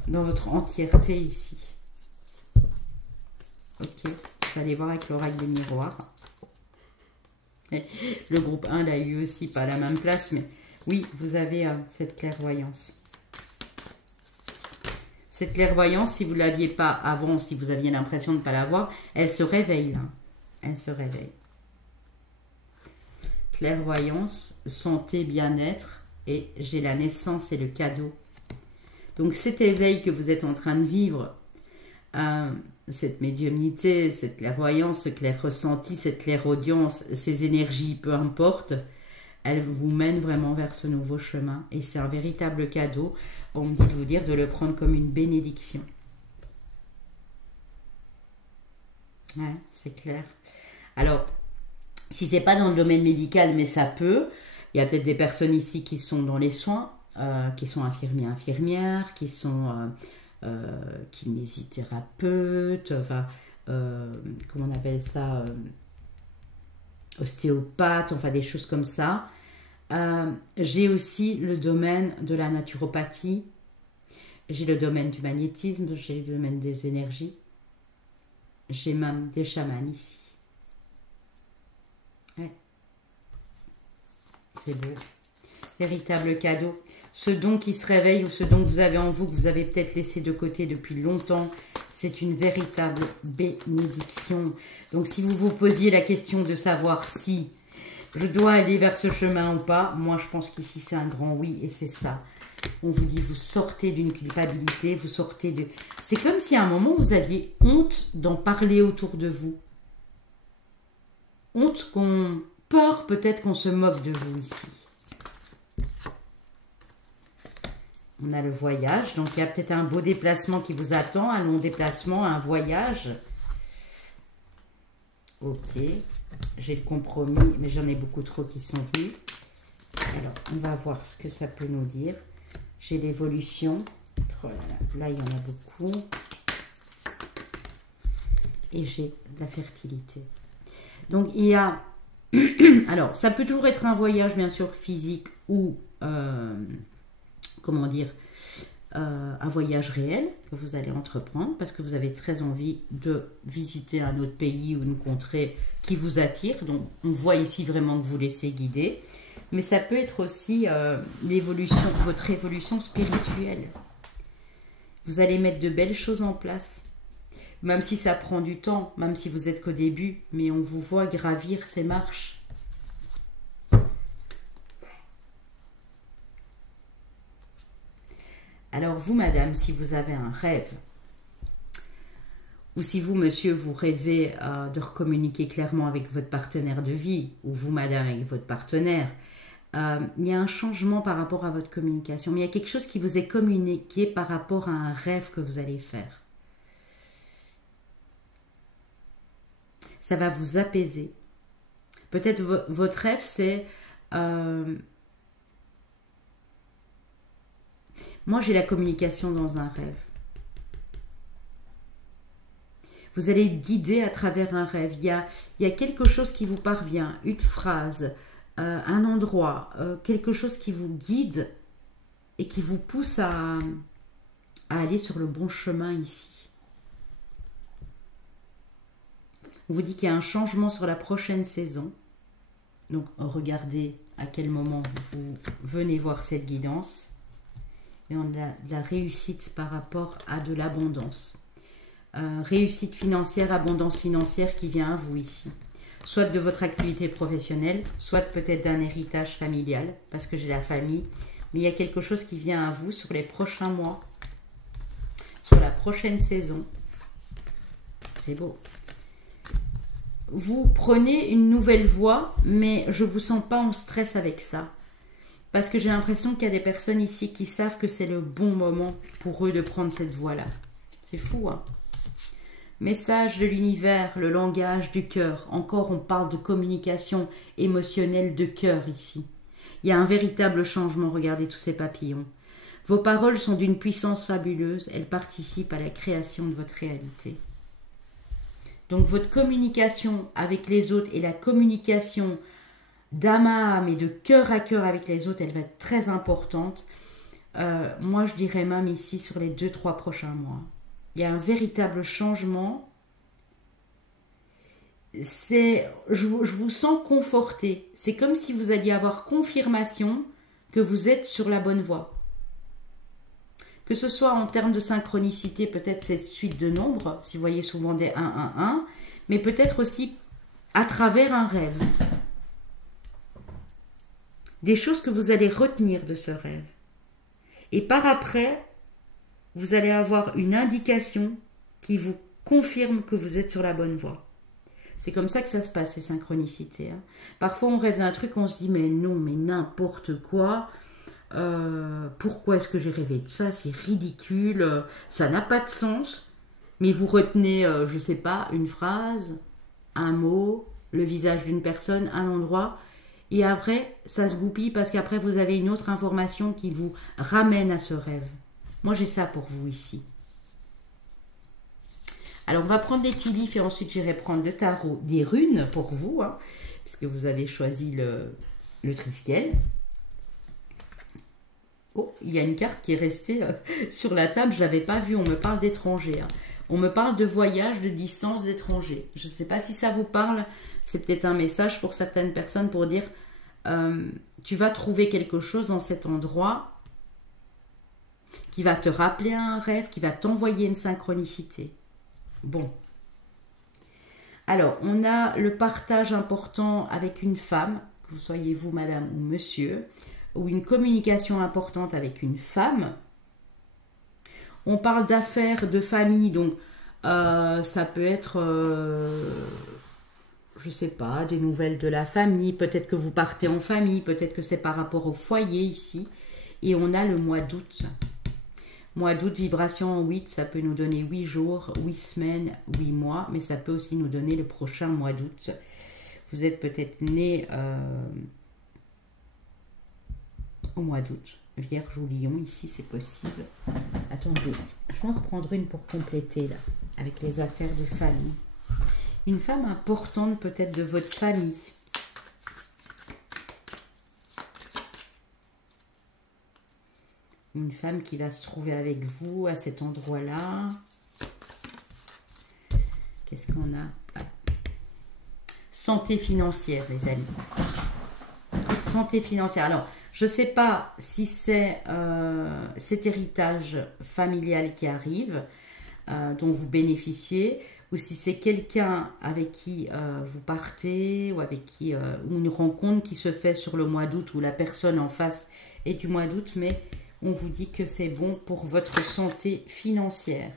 dans votre entièreté ici. Ok, je vais aller voir avec l'oracle des miroirs. Et le groupe 1 l'a eu aussi, pas à la même place, mais oui, vous avez cette clairvoyance. Cette clairvoyance, si vous ne l'aviez pas avant, si vous aviez l'impression de ne pas l'avoir, elle se réveille là. Elle se réveille. Clairvoyance, santé, bien-être, et j'ai la naissance et le cadeau. Donc cet éveil que vous êtes en train de vivre, cette médiumnité, cette clairvoyance, ce clair ressenti, cette clairaudience, ces énergies, peu importe, elles vous mènent vraiment vers ce nouveau chemin. Et c'est un véritable cadeau. On me dit de vous dire de le prendre comme une bénédiction. Ouais, c'est clair. Alors, si c'est pas dans le domaine médical, mais ça peut, il y a peut-être des personnes ici qui sont dans les soins, qui sont infirmiers, infirmières, qui sont kinésithérapeutes, enfin, comment on appelle ça, ostéopathes, enfin des choses comme ça. J'ai aussi le domaine de la naturopathie, j'ai le domaine du magnétisme, j'ai le domaine des énergies, j'ai même des chamans ici. Ouais. C'est beau. Véritable cadeau. Ce don qui se réveille ou ce don que vous avez en vous, que vous avez peut-être laissé de côté depuis longtemps, c'est une véritable bénédiction. Donc si vous vous posiez la question de savoir si je dois aller vers ce chemin ou pas, moi je pense qu'ici c'est un grand oui et c'est ça. On vous dit, vous sortez d'une culpabilité, vous sortez de... C'est comme si à un moment vous aviez honte d'en parler autour de vous. Honte qu'on... Peur peut-être qu'on se moque de vous ici. On a le voyage, donc il y a peut-être un beau déplacement qui vous attend, un long déplacement, un voyage. Ok, j'ai le compromis, mais j'en ai beaucoup trop qui sont venus. Alors, on va voir ce que ça peut nous dire. J'ai l'évolution. Oh là, il y en a beaucoup. Et j'ai la fertilité. Donc, il y a... Alors, ça peut toujours être un voyage, bien sûr, physique ou... comment dire, un voyage réel que vous allez entreprendre parce que vous avez très envie de visiter un autre pays ou une contrée qui vous attire. Donc, on voit ici vraiment que vous laissez guider. Mais ça peut être aussi votre évolution spirituelle. Vous allez mettre de belles choses en place. Même si ça prend du temps, même si vous êtes qu'au début, mais on vous voit gravir ces marches. Alors vous, madame, si vous avez un rêve, ou si vous, monsieur, vous rêvez de recommuniquer clairement avec votre partenaire de vie, ou vous, madame, avec votre partenaire, il y a un changement par rapport à votre communication, mais il y a quelque chose qui vous est communiqué par rapport à un rêve que vous allez faire. Ça va vous apaiser. Peut-être votre rêve, c'est... Moi, j'ai la communication dans un rêve. Vous allez être guidé à travers un rêve. Il y a quelque chose qui vous parvient, une phrase, un endroit, quelque chose qui vous guide et qui vous pousse à aller sur le bon chemin ici. On vous dit qu'il y a un changement sur la prochaine saison. Donc, regardez à quel moment vous venez voir cette guidance. Et on a de la réussite par rapport à de l'abondance. Réussite financière, abondance financière qui vient à vous ici. Soit de votre activité professionnelle, soit peut-être d'un héritage familial, parce que j'ai la famille. Mais il y a quelque chose qui vient à vous sur les prochains mois, sur la prochaine saison. C'est beau. Vous prenez une nouvelle voie, mais je ne vous sens pas en stress avec ça. Parce que j'ai l'impression qu'il y a des personnes ici qui savent que c'est le bon moment pour eux de prendre cette voie-là. C'est fou, hein? Message de l'univers, le langage du cœur. Encore, on parle de communication émotionnelle de cœur ici. Il y a un véritable changement. Regardez tous ces papillons. Vos paroles sont d'une puissance fabuleuse. Elles participent à la création de votre réalité. Donc, votre communication avec les autres et la communication d'âme à âme et de cœur à cœur avec les autres, elle va être très importante. Moi, je dirais même ici sur les 2-3 prochains mois. Il y a un véritable changement. Je vous sens conforté. C'est comme si vous alliez avoir confirmation que vous êtes sur la bonne voie. Que ce soit en termes de synchronicité, peut-être c'est suite de nombres, si vous voyez souvent des 1, 1, 1, mais peut-être aussi à travers un rêve. Des choses que vous allez retenir de ce rêve. Et par après, vous allez avoir une indication qui vous confirme que vous êtes sur la bonne voie. C'est comme ça que ça se passe, ces synchronicités. Hein. Parfois, on rêve d'un truc, on se dit, mais non, mais n'importe quoi. Pourquoi est-ce que j'ai rêvé de ça? C'est ridicule, ça n'a pas de sens. Mais vous retenez, je ne sais pas, une phrase, un mot, le visage d'une personne, un endroit. Et après, ça se goupille parce qu'après, vous avez une autre information qui vous ramène à ce rêve. Moi, j'ai ça pour vous ici. Alors, on va prendre des tea-leaves et ensuite, j'irai prendre le tarot des runes pour vous, hein, puisque vous avez choisi le Triskel. Oh, il y a une carte qui est restée sur la table, je ne l'avais pas vue. On me parle d'étrangers. Hein. On me parle de voyage, de distance, d'étrangers. Je ne sais pas si ça vous parle. C'est peut-être un message pour certaines personnes pour dire tu vas trouver quelque chose dans cet endroit qui va te rappeler un rêve, qui va t'envoyer une synchronicité. Bon. Alors, on a le partage important avec une femme, que vous soyez vous, madame ou monsieur, ou une communication importante avec une femme. On parle d'affaires, de famille, donc ça peut être, je sais pas, des nouvelles de la famille, peut-être que vous partez en famille, peut-être que c'est par rapport au foyer ici. Et on a le mois d'août. Mois d'août, vibration en 8, ça peut nous donner 8 jours, 8 semaines, 8 mois, mais ça peut aussi nous donner le prochain mois d'août. Vous êtes peut-être né au mois d'août. Vierge ou Lion, ici c'est possible. Attendez, je vais en reprendre une pour compléter là, avec les affaires de famille. Une femme importante peut-être de votre famille. Une femme qui va se trouver avec vous à cet endroit-là. Qu'est-ce qu'on a? Santé financière, les amis. Santé financière. Alors, je ne sais pas si c'est cet héritage familial qui arrive, dont vous bénéficiez, ou si c'est quelqu'un avec qui vous partez, ou avec qui ou une rencontre qui se fait sur le mois d'août, où la personne en face est du mois d'août, mais on vous dit que c'est bon pour votre santé financière,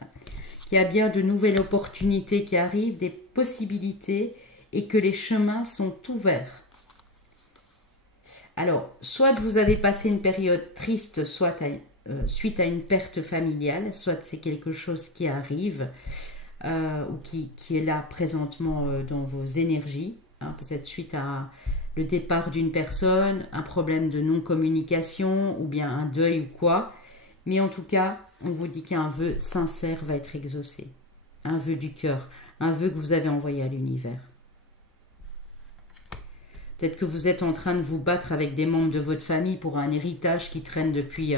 qu'il y a bien de nouvelles opportunités qui arrivent, des possibilités, et que les chemins sont ouverts. Alors, soit vous avez passé une période triste, soit suite à une perte familiale, soit c'est quelque chose qui arrive, ou qui est là présentement dans vos énergies, hein, peut-être suite à le départ d'une personne, un problème de non-communication, ou bien un deuil ou quoi. Mais en tout cas, on vous dit qu'un vœu sincère va être exaucé. Un vœu du cœur, un vœu que vous avez envoyé à l'univers. Peut-être que vous êtes en train de vous battre avec des membres de votre famille pour un héritage qui traîne depuis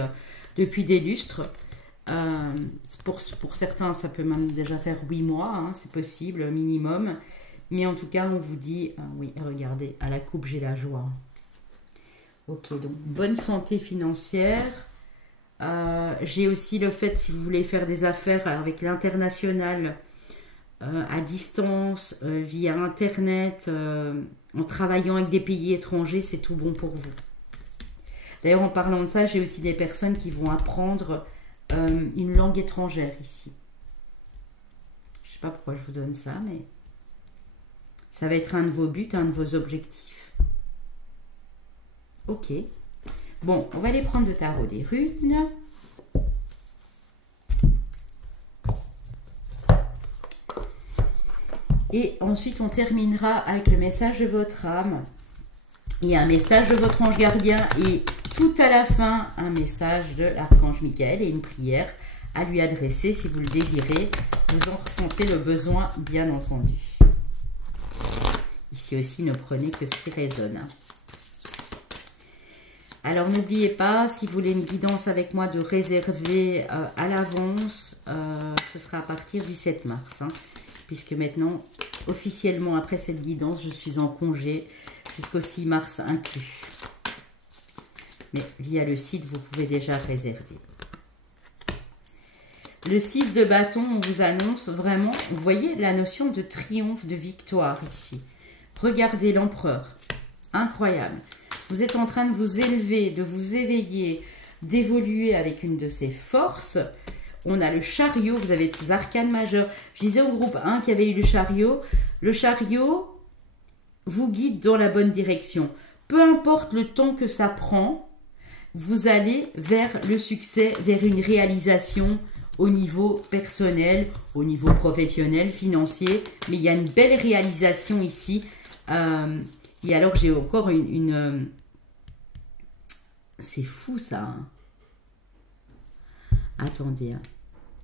des lustres. Pour certains, ça peut même déjà faire 8 mois, hein, c'est possible, minimum. Mais en tout cas, on vous dit, oui, regardez, à la coupe, j'ai la joie. Ok, donc, bonne santé financière. J'ai aussi le fait, si vous voulez faire des affaires avec l'international, à distance, via Internet, en travaillant avec des pays étrangers, c'est tout bon pour vous. D'ailleurs, en parlant de ça, j'ai aussi des personnes qui vont apprendre une langue étrangère ici. Je ne sais pas pourquoi je vous donne ça, mais ça va être un de vos buts, un de vos objectifs. Ok. Bon, on va aller prendre le tarot des runes. Et ensuite, on terminera avec le message de votre âme et un message de votre ange gardien. Et tout à la fin, un message de l'archange Michael et une prière à lui adresser si vous le désirez. Vous en ressentez le besoin, bien entendu. Ici aussi, ne prenez que ce qui résonne. Alors, n'oubliez pas, si vous voulez une guidance avec moi, de réserver à l'avance. Ce sera à partir du 7 mars. Hein, puisque maintenant, officiellement, après cette guidance, je suis en congé jusqu'au 6 mars inclus. Mais via le site, vous pouvez déjà réserver. Le 6 de bâton, on vous annonce vraiment, vous voyez la notion de triomphe, de victoire ici. Regardez l'empereur, incroyable. Vous êtes en train de vous élever, de vous éveiller, d'évoluer avec une de ses forces. On a le chariot, vous avez ces arcanes majeures. Je disais au groupe 1 qu'il y avait eu le chariot. Le chariot vous guide dans la bonne direction. Peu importe le temps que ça prend, vous allez vers le succès, vers une réalisation au niveau personnel, au niveau professionnel, financier. Mais il y a une belle réalisation ici. Et alors, j'ai encore une c'est fou, ça. Hein. Attendez. Hein.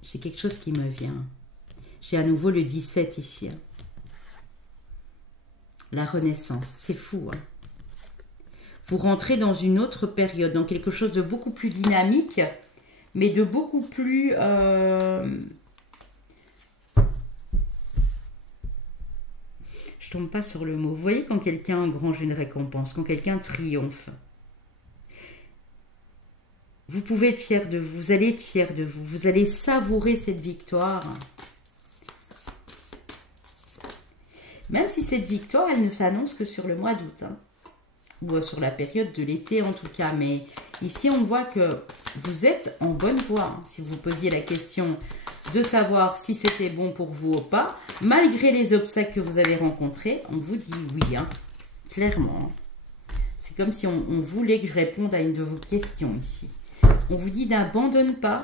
J'ai quelque chose qui me vient. J'ai à nouveau le 17 ici. Hein. La renaissance. C'est fou. Hein. Vous rentrez dans une autre période, dans quelque chose de beaucoup plus dynamique, mais de beaucoup plus... Je tombe pas sur le mot. Vous voyez quand quelqu'un engrange une récompense, quand quelqu'un triomphe. Vous pouvez être fier de vous, vous allez être fier de vous, vous allez savourer cette victoire. Même si cette victoire, elle ne s'annonce que sur le mois d'août, hein, ou sur la période de l'été en tout cas. Mais ici, on voit que vous êtes en bonne voie. Hein, si vous posiez la question de savoir si c'était bon pour vous ou pas, malgré les obstacles que vous avez rencontrés, on vous dit oui, hein, clairement. C'est comme si on voulait que je réponde à une de vos questions ici. On vous dit n'abandonne pas,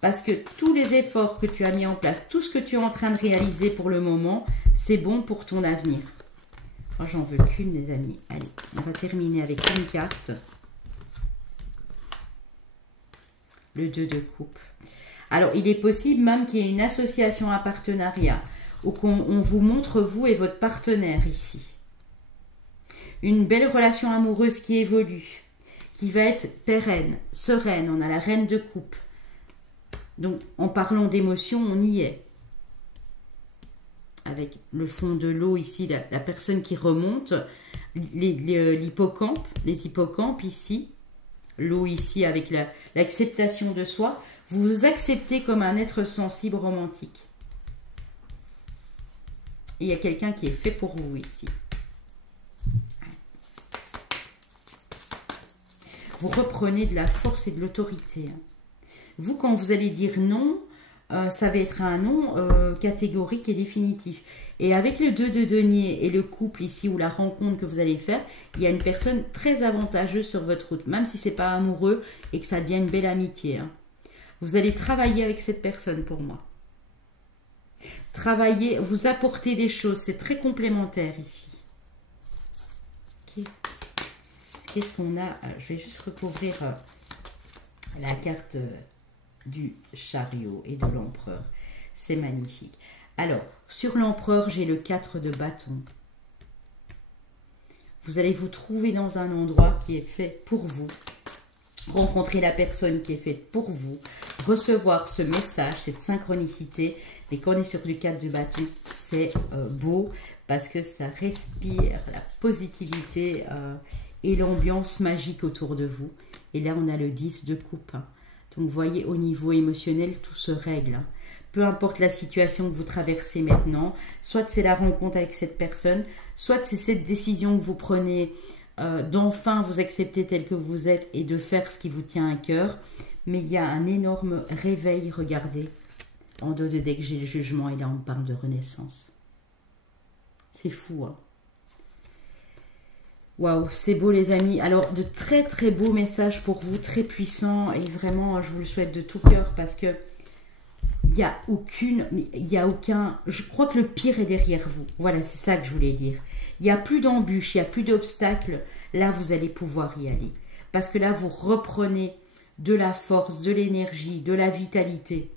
parce que tous les efforts que tu as mis en place, tout ce que tu es en train de réaliser pour le moment, c'est bon pour ton avenir. Moi, j'en veux qu'une, les amis. Allez, on va terminer avec une carte. Le 2 de coupe. Alors, il est possible même qu'il y ait une association, un partenariat, ou qu'on vous montre vous et votre partenaire ici. Une belle relation amoureuse qui évolue, qui va être pérenne, sereine. On a la reine de coupe. Donc, en parlant d'émotion, on y est. Avec le fond de l'eau ici, la personne qui remonte, l'hippocampe, les hippocampes ici, l'eau ici avec l'acceptation de soi. Vous vous acceptez comme un être sensible romantique. Et il y a quelqu'un qui est fait pour vous ici. Vous reprenez de la force et de l'autorité. Vous, quand vous allez dire non, ça va être un non catégorique et définitif. Et avec le 2 de denier et le couple ici, ou la rencontre que vous allez faire, il y a une personne très avantageuse sur votre route, même si ce n'est pas amoureux et que ça devient une belle amitié. Hein. Vous allez travailler avec cette personne pour moi. Travailler, vous apporter des choses, c'est très complémentaire ici. Ok. Qu'est-ce qu'on a? Je vais juste recouvrir la carte du chariot et de l'empereur. C'est magnifique. Alors, sur l'empereur, j'ai le 4 de bâton. Vous allez vous trouver dans un endroit qui est fait pour vous. Rencontrer la personne qui est faite pour vous. Recevoir ce message, cette synchronicité. Mais quand on est sur le 4 de bâton, c'est beau parce que ça respire la positivité et l'ambiance magique autour de vous. Et là, on a le 10 de coupe. Hein. Donc, vous voyez, au niveau émotionnel, tout se règle. Hein. Peu importe la situation que vous traversez maintenant, soit c'est la rencontre avec cette personne, soit c'est cette décision que vous prenez d'enfin vous accepter tel que vous êtes et de faire ce qui vous tient à cœur. Mais il y a un énorme réveil, regardez. En dos de deck, j'ai le jugement et là, on parle de renaissance. C'est fou, hein. Waouh, c'est beau les amis. Alors, de très très beaux messages pour vous, très puissants. Et vraiment, je vous le souhaite de tout cœur parce que il n'y a aucun... Je crois que le pire est derrière vous. Voilà, c'est ça que je voulais dire. Il n'y a plus d'embûches, il n'y a plus d'obstacles. Là, vous allez pouvoir y aller. Parce que là, vous reprenez de la force, de l'énergie, de la vitalité.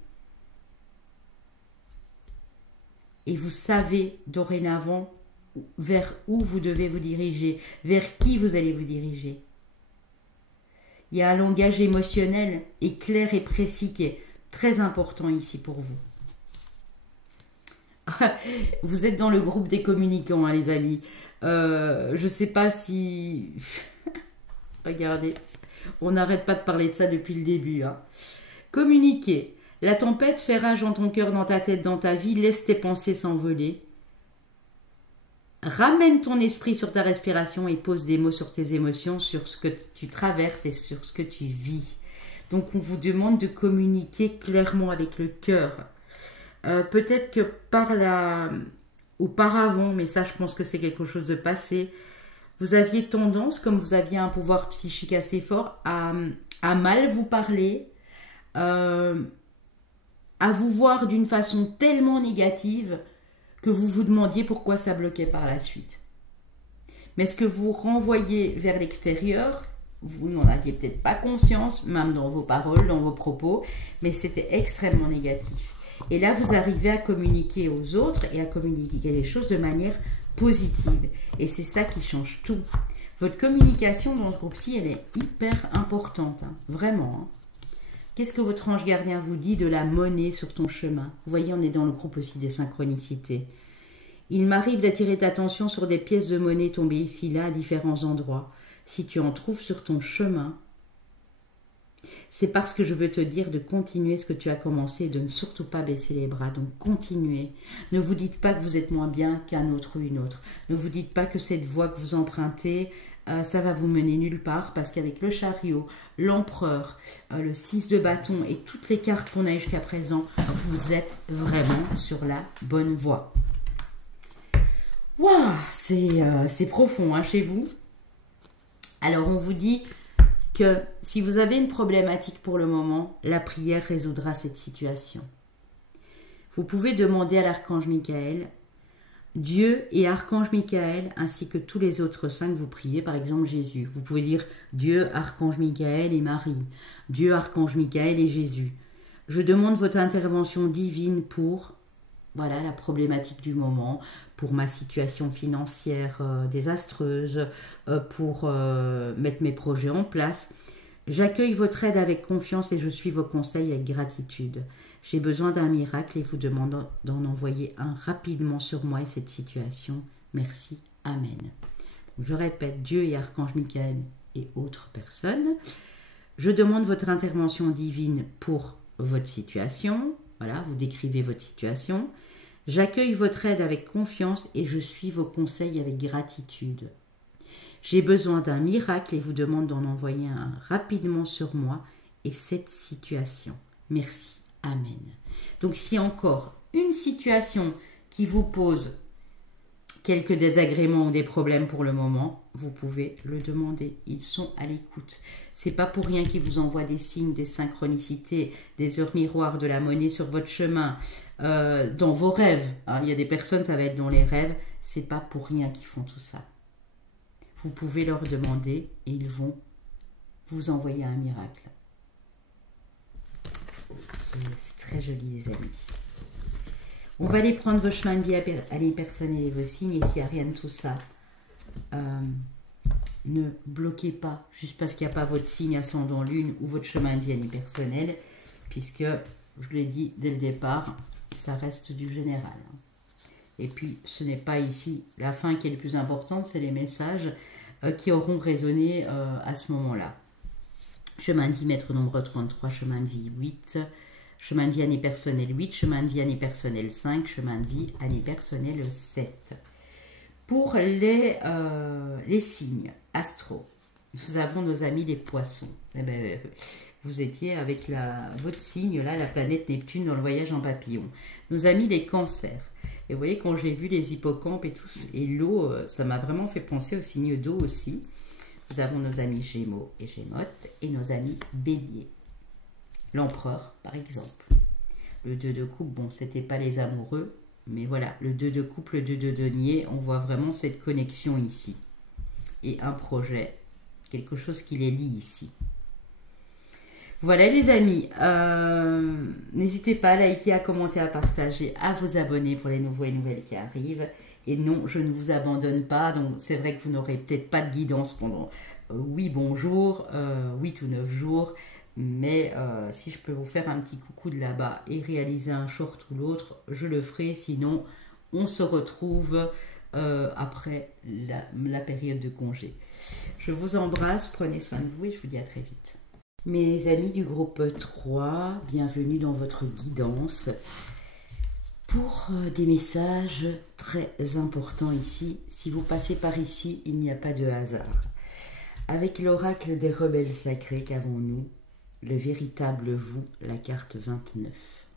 Et vous savez dorénavant vers où vous devez vous diriger, vers qui vous allez vous diriger. Il y a un langage émotionnel et clair et précis qui est très important ici pour vous. Vous êtes dans le groupe des communicants, hein, les amis. Je ne sais pas si... Regardez, on n'arrête pas de parler de ça depuis le début. Hein. Communiquer. La tempête fait rage dans ton cœur, dans ta tête, dans ta vie. Laisse tes pensées s'envoler. Ramène ton esprit sur ta respiration et pose des mots sur tes émotions, sur ce que tu traverses et sur ce que tu vis. Donc, on vous demande de communiquer clairement avec le cœur. Peut-être que auparavant, mais ça, je pense que c'est quelque chose de passé, vous aviez tendance, comme vous aviez un pouvoir psychique assez fort, à mal vous parler, à vous voir d'une façon tellement négative que vous vous demandiez pourquoi ça bloquait par la suite. Mais ce que vous renvoyez vers l'extérieur, vous n'en aviez peut-être pas conscience, même dans vos paroles, dans vos propos, mais c'était extrêmement négatif. Et là, vous arrivez à communiquer aux autres et à communiquer les choses de manière positive. Et c'est ça qui change tout. Votre communication dans ce groupe-ci, elle est hyper importante, hein, vraiment. Hein. Qu'est-ce que votre ange gardien vous dit de la monnaie sur ton chemin? Vous voyez, on est dans le groupe aussi des synchronicités. Il m'arrive d'attirer ta attention sur des pièces de monnaie tombées ici, là, à différents endroits. Si tu en trouves sur ton chemin, c'est parce que je veux te dire de continuer ce que tu as commencé et de ne surtout pas baisser les bras. Donc, continuez. Ne vous dites pas que vous êtes moins bien qu'un autre ou une autre. Ne vous dites pas que cette voie que vous empruntez, ça va vous mener nulle part, parce qu'avec le chariot, l'empereur, le 6 de bâton et toutes les cartes qu'on a eues jusqu'à présent, vous êtes vraiment sur la bonne voie. Waouh, c'est profond hein, chez vous. Alors on vous dit que si vous avez une problématique pour le moment, la prière résoudra cette situation. Vous pouvez demander à l'archange Michael, Dieu et archange Michael, ainsi que tous les autres saints que vous priez, par exemple Jésus. Vous pouvez dire Dieu, archange Michael et Marie. Dieu, archange Michael et Jésus. Je demande votre intervention divine pour, voilà, la problématique du moment, pour ma situation financière désastreuse, pour mettre mes projets en place. J'accueille votre aide avec confiance et je suis vos conseils avec gratitude. J'ai besoin d'un miracle et vous demande d'en envoyer un rapidement sur moi et cette situation. Merci. Amen. Donc, je répète, Dieu et archange Michael et autres personnes. Je demande votre intervention divine pour votre situation. Voilà, vous décrivez votre situation. J'accueille votre aide avec confiance et je suis vos conseils avec gratitude. J'ai besoin d'un miracle et vous demande d'en envoyer un rapidement sur moi et cette situation. Merci. Amen. Donc, s'il y a encore une situation qui vous pose quelques désagréments ou des problèmes pour le moment, vous pouvez le demander. Ils sont à l'écoute. C'est pas pour rien qu'ils vous envoient des signes, des synchronicités, des heures miroirs, de la monnaie sur votre chemin, dans vos rêves. Hein, il y a des personnes, ça va être dans les rêves. C'est pas pour rien qu'ils font tout ça. Vous pouvez leur demander et ils vont vous envoyer un miracle. C'est très joli, les amis. On va aller prendre vos chemins de vie à les personnels et vos signes. Et s'il n'y a rien de tout ça, ne bloquez pas juste parce qu'il n'y a pas votre signe ascendant lune ou votre chemin de vie à les personnels, puisque, je l'ai dit dès le départ, ça reste du général. Et puis, ce n'est pas ici la fin qui est le plus importante, c'est les messages qui auront résonné à ce moment-là. Chemin de vie, maître nombre 33, chemin de vie 8, chemin de vie année personnelle 8, chemin de vie année personnelle 5, chemin de vie année personnelle 7. Pour les signes astro, nous avons nos amis les poissons. Eh ben, vous étiez avec votre signe, là, la planète Neptune dans le voyage en papillon. Nos amis les cancers. Et vous voyez, quand j'ai vu les hippocampes et tout, et l'eau, ça m'a vraiment fait penser au signe d'eau aussi. Nous avons nos amis Gémeaux et Gémotes et nos amis Béliers. L'empereur, par exemple. Le 2 de coupe, bon, c'était pas les amoureux, mais voilà, le 2 de coupe, le 2 de denier, on voit vraiment cette connexion ici. Et un projet, quelque chose qui les lie ici. Voilà les amis, n'hésitez pas à liker, à commenter, à partager, à vous abonner pour les nouveaux et nouvelles qui arrivent. Et non, je ne vous abandonne pas, donc c'est vrai que vous n'aurez peut-être pas de guidance pendant 8 bons jours, 8 ou 9 jours, mais si je peux vous faire un petit coucou de là-bas et réaliser un short ou l'autre, je le ferai, sinon on se retrouve après la période de congé. Je vous embrasse, prenez soin de vous et je vous dis à très vite. Mes amis du groupe 3, bienvenue dans votre guidance pour des messages très importants ici. Si vous passez par ici, il n'y a pas de hasard. Avec l'oracle des rebelles sacrés qu'avons-nous, le véritable vous, la carte 29.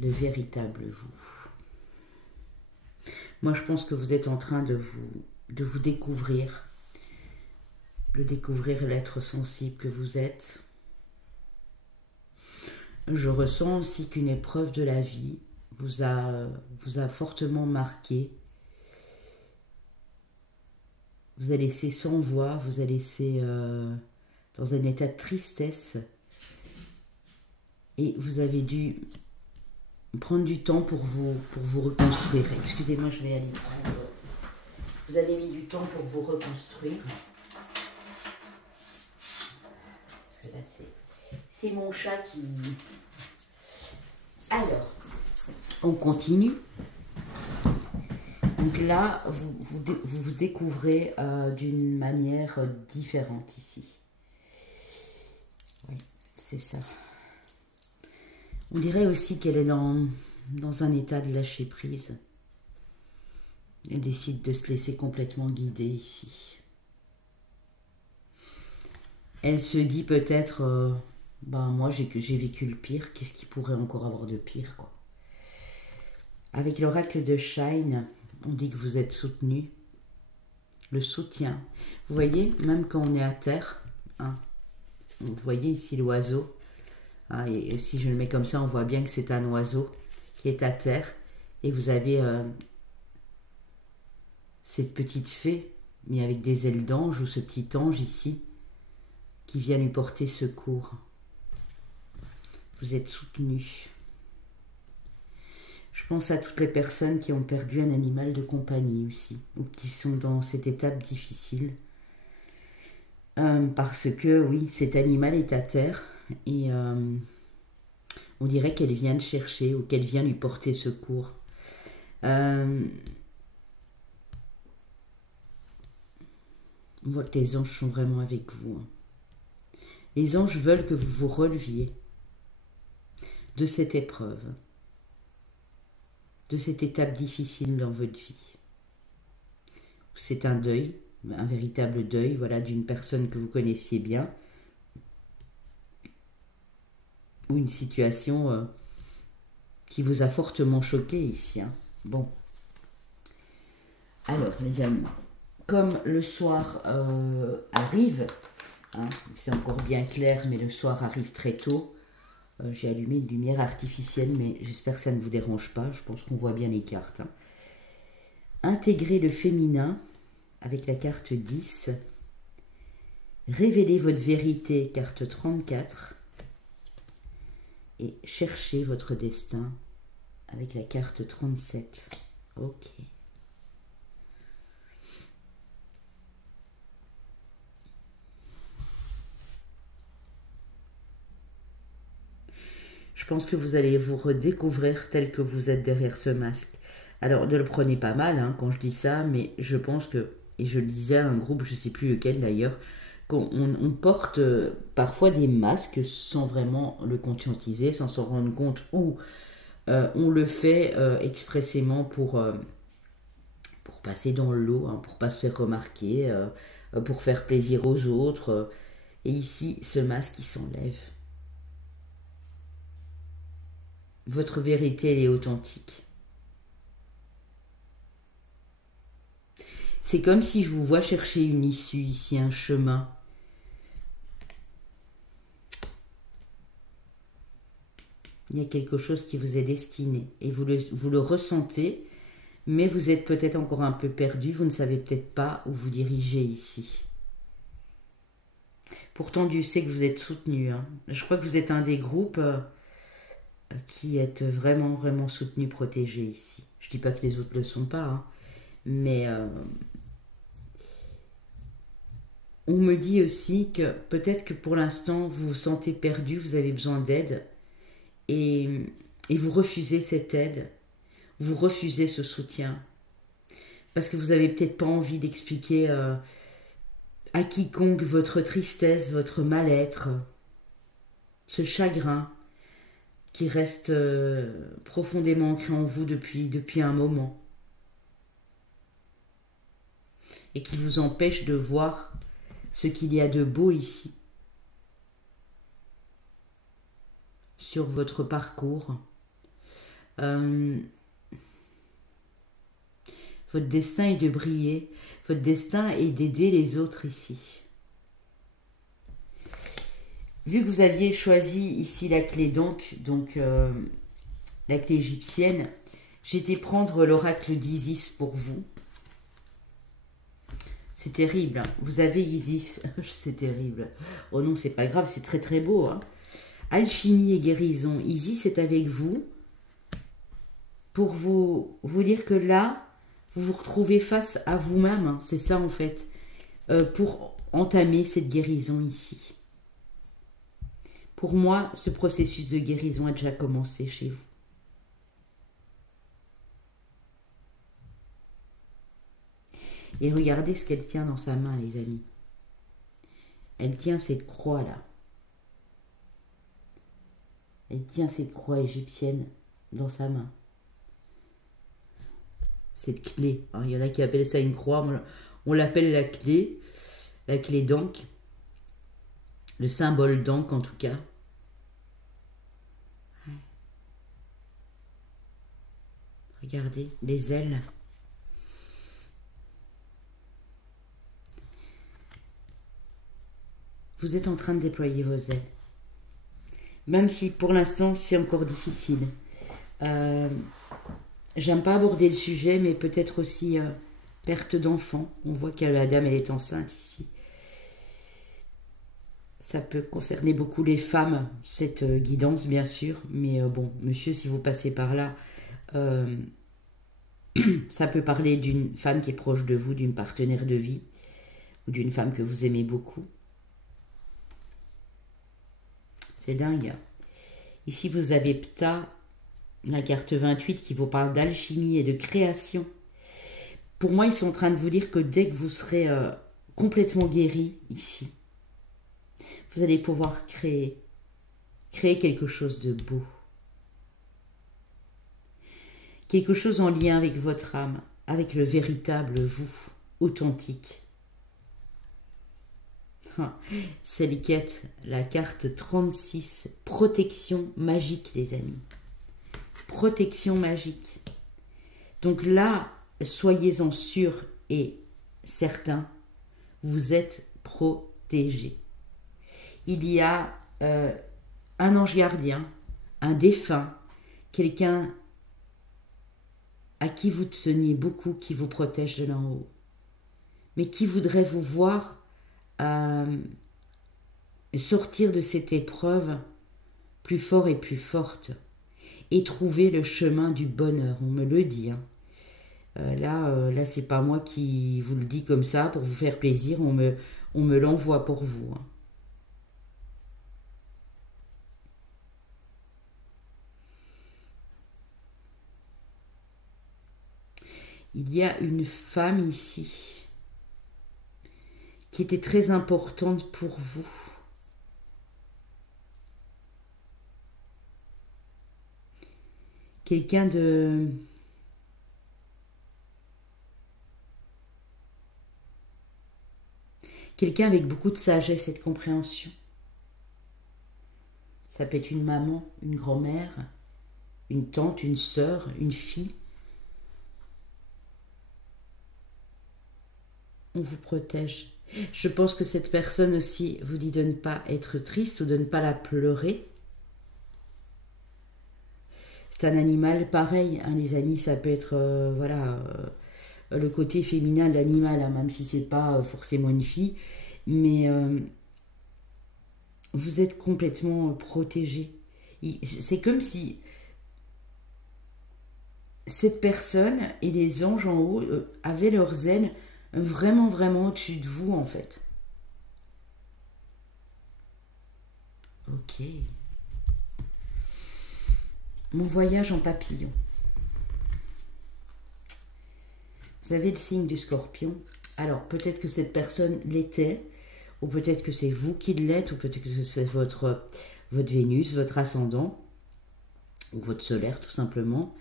Le véritable vous. Moi, je pense que vous êtes en train de vous découvrir. De découvrir l'être sensible que vous êtes. Je ressens aussi qu'une épreuve de la vie vous a fortement marqué. Vous a laissé sans voix, vous a laissé dans un état de tristesse. Et vous avez dû prendre du temps pour vous reconstruire. Excusez-moi, je vais aller prendre... Vous avez mis du temps pour vous reconstruire. Là, c'est mon chat qui... Alors, on continue. Donc là, vous découvrez d'une manière différente ici. Oui, c'est ça. On dirait aussi qu'elle est dans un état de lâcher prise. Elle décide de se laisser complètement guider ici. Elle se dit peut-être, moi j'ai vécu le pire, qu'est-ce qu'il pourrait encore avoir de pire, quoi. Avec l'oracle de Shine, on dit que vous êtes soutenu. Le soutien. Vous voyez, même quand on est à terre, hein, vous voyez ici l'oiseau, hein, et si je le mets comme ça, on voit bien que c'est un oiseau qui est à terre, et vous avez cette petite fée, mais avec des ailes d'ange, ou ce petit ange ici, qui vient lui porter secours. Vous êtes soutenu. Je pense à toutes les personnes qui ont perdu un animal de compagnie aussi, ou qui sont dans cette étape difficile. Parce que, oui, cet animal est à terre, et on dirait qu'elle vient le chercher, ou qu'elle vient lui porter secours. On voit que les anges sont vraiment avec vous, hein. Les anges veulent que vous vous releviez de cette épreuve, de cette étape difficile dans votre vie. C'est un deuil, un véritable deuil, voilà, d'une personne que vous connaissiez bien, ou une situation qui vous a fortement choqué ici, hein. Bon. Alors, les amis, comme le soir arrive, hein, c'est encore bien clair, mais le soir arrive très tôt. J'ai allumé une lumière artificielle, mais j'espère que ça ne vous dérange pas. Je pense qu'on voit bien les cartes, hein. Intégrez le féminin avec la carte 10. Révélez votre vérité, carte 34. Et cherchez votre destin avec la carte 37. Ok. Je pense que vous allez vous redécouvrir tel que vous êtes derrière ce masque. Alors, ne le prenez pas mal, hein, quand je dis ça, mais je pense que, et je le disais à un groupe, je ne sais plus lequel d'ailleurs, qu'on porte parfois des masques sans vraiment le conscientiser, sans s'en rendre compte, ou on le fait expressément pour passer dans le lot, hein, pour ne pas se faire remarquer, pour faire plaisir aux autres. Et ici, ce masque, il s'enlève. Votre vérité, elle est authentique. C'est comme si je vous vois chercher une issue ici, un chemin. Il y a quelque chose qui vous est destiné et vous le ressentez, mais vous êtes peut-être encore un peu perdu, vous ne savez peut-être pas où vous dirigez ici. Pourtant, Dieu sait que vous êtes soutenu, hein. Je crois que vous êtes un des groupes qui êtes vraiment, vraiment soutenu, protégé ici. Je dis pas que les autres ne le sont pas, hein, mais on me dit aussi que peut-être que pour l'instant, vous vous sentez perdu, vous avez besoin d'aide, et vous refusez cette aide, vous refusez ce soutien, parce que vous n'avez peut-être pas envie d'expliquer à quiconque votre tristesse, votre mal-être, ce chagrin qui reste profondément ancré en vous depuis un moment et qui vous empêche de voir ce qu'il y a de beau ici, sur votre parcours. Votre destin est de briller, votre destin est d'aider les autres ici. Vu que vous aviez choisi ici la clé donc la clé égyptienne, j'ai été prendre l'oracle d'Isis pour vous. C'est terrible, hein. Vous avez Isis, c'est terrible. Oh non, c'est pas grave, c'est très très beau, hein. Alchimie et guérison, Isis est avec vous pour vous dire que là, vous vous retrouvez face à vous-même, hein. C'est ça en fait, pour entamer cette guérison ici. Pour moi, ce processus de guérison a déjà commencé chez vous. Et regardez ce qu'elle tient dans sa main, les amis. Elle tient cette croix-là. Elle tient cette croix égyptienne dans sa main. Cette clé. Alors, il y en a qui appellent ça une croix. On l'appelle la clé d'Ankh. Le symbole d'Ankh, en tout cas. Regardez, les ailes. Vous êtes en train de déployer vos ailes. Même si pour l'instant c'est encore difficile. J'aime pas aborder le sujet, mais peut-être aussi perte d'enfant. On voit que la dame elle est enceinte ici. Ça peut concerner beaucoup les femmes, cette guidance bien sûr. Mais bon, monsieur, si vous passez par là, ça peut parler d'une femme qui est proche de vous, d'une partenaire de vie, ou d'une femme que vous aimez beaucoup. C'est dingue. Ici, vous avez Ptah, la carte 28, qui vous parle d'alchimie et de création. Pour moi, ils sont en train de vous dire que dès que vous serez complètement guéri ici, vous allez pouvoir créer quelque chose de beau. Quelque chose en lien avec votre âme, avec le véritable vous, authentique. Seliket, la carte 36, protection magique, les amis. Protection magique. Donc là, soyez-en sûrs et certains, vous êtes protégés. Il y a un ange gardien, un défunt, quelqu'un à qui vous teniez beaucoup, qui vous protège de l'en haut, mais qui voudrait vous voir sortir de cette épreuve plus fort et plus forte et trouver le chemin du bonheur. On me le dit, hein. Là c'est pas moi qui vous le dis comme ça pour vous faire plaisir, on me l'envoie pour vous, hein. Il y a une femme ici qui était très importante pour vous. Quelqu'un de... Quelqu'un avec beaucoup de sagesse et de compréhension. Ça peut être une maman, une grand-mère, une tante, une sœur, une fille. On vous protège. Je pense que cette personne aussi vous dit de ne pas être triste ou de ne pas la pleurer. C'est un animal pareil, hein, les amis, ça peut être le côté féminin de l'animal, hein, même si c'est pas forcément une fille. Mais vous êtes complètement protégé. C'est comme si cette personne et les anges en haut avaient leurs ailes vraiment, vraiment au-dessus de vous, en fait. Ok. Mon voyage en papillon. Vous avez le signe du Scorpion. Alors, peut-être que cette personne l'était, ou peut-être que c'est vous qui l'êtes, ou peut-être que c'est votre Vénus, votre ascendant, ou votre solaire, tout simplement.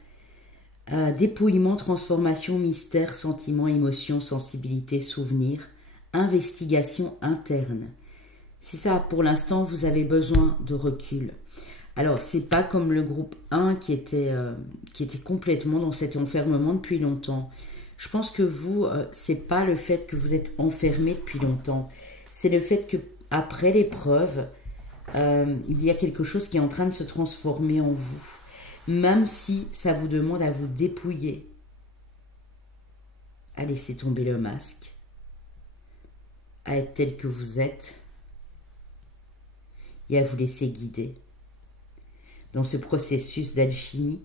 Dépouillement, transformation, mystère, sentiment, émotion, sensibilité, souvenir, investigation interne. Si ça, pour l'instant, vous avez besoin de recul. Alors, c'est pas comme le groupe 1 qui était complètement dans cet enfermement depuis longtemps. Je pense que vous, c'est pas le fait que vous êtes enfermé depuis longtemps. C'est le fait que après l'épreuve, il y a quelque chose qui est en train de se transformer en vous. Même si ça vous demande à vous dépouiller, à laisser tomber le masque, à être tel que vous êtes et à vous laisser guider dans ce processus d'alchimie.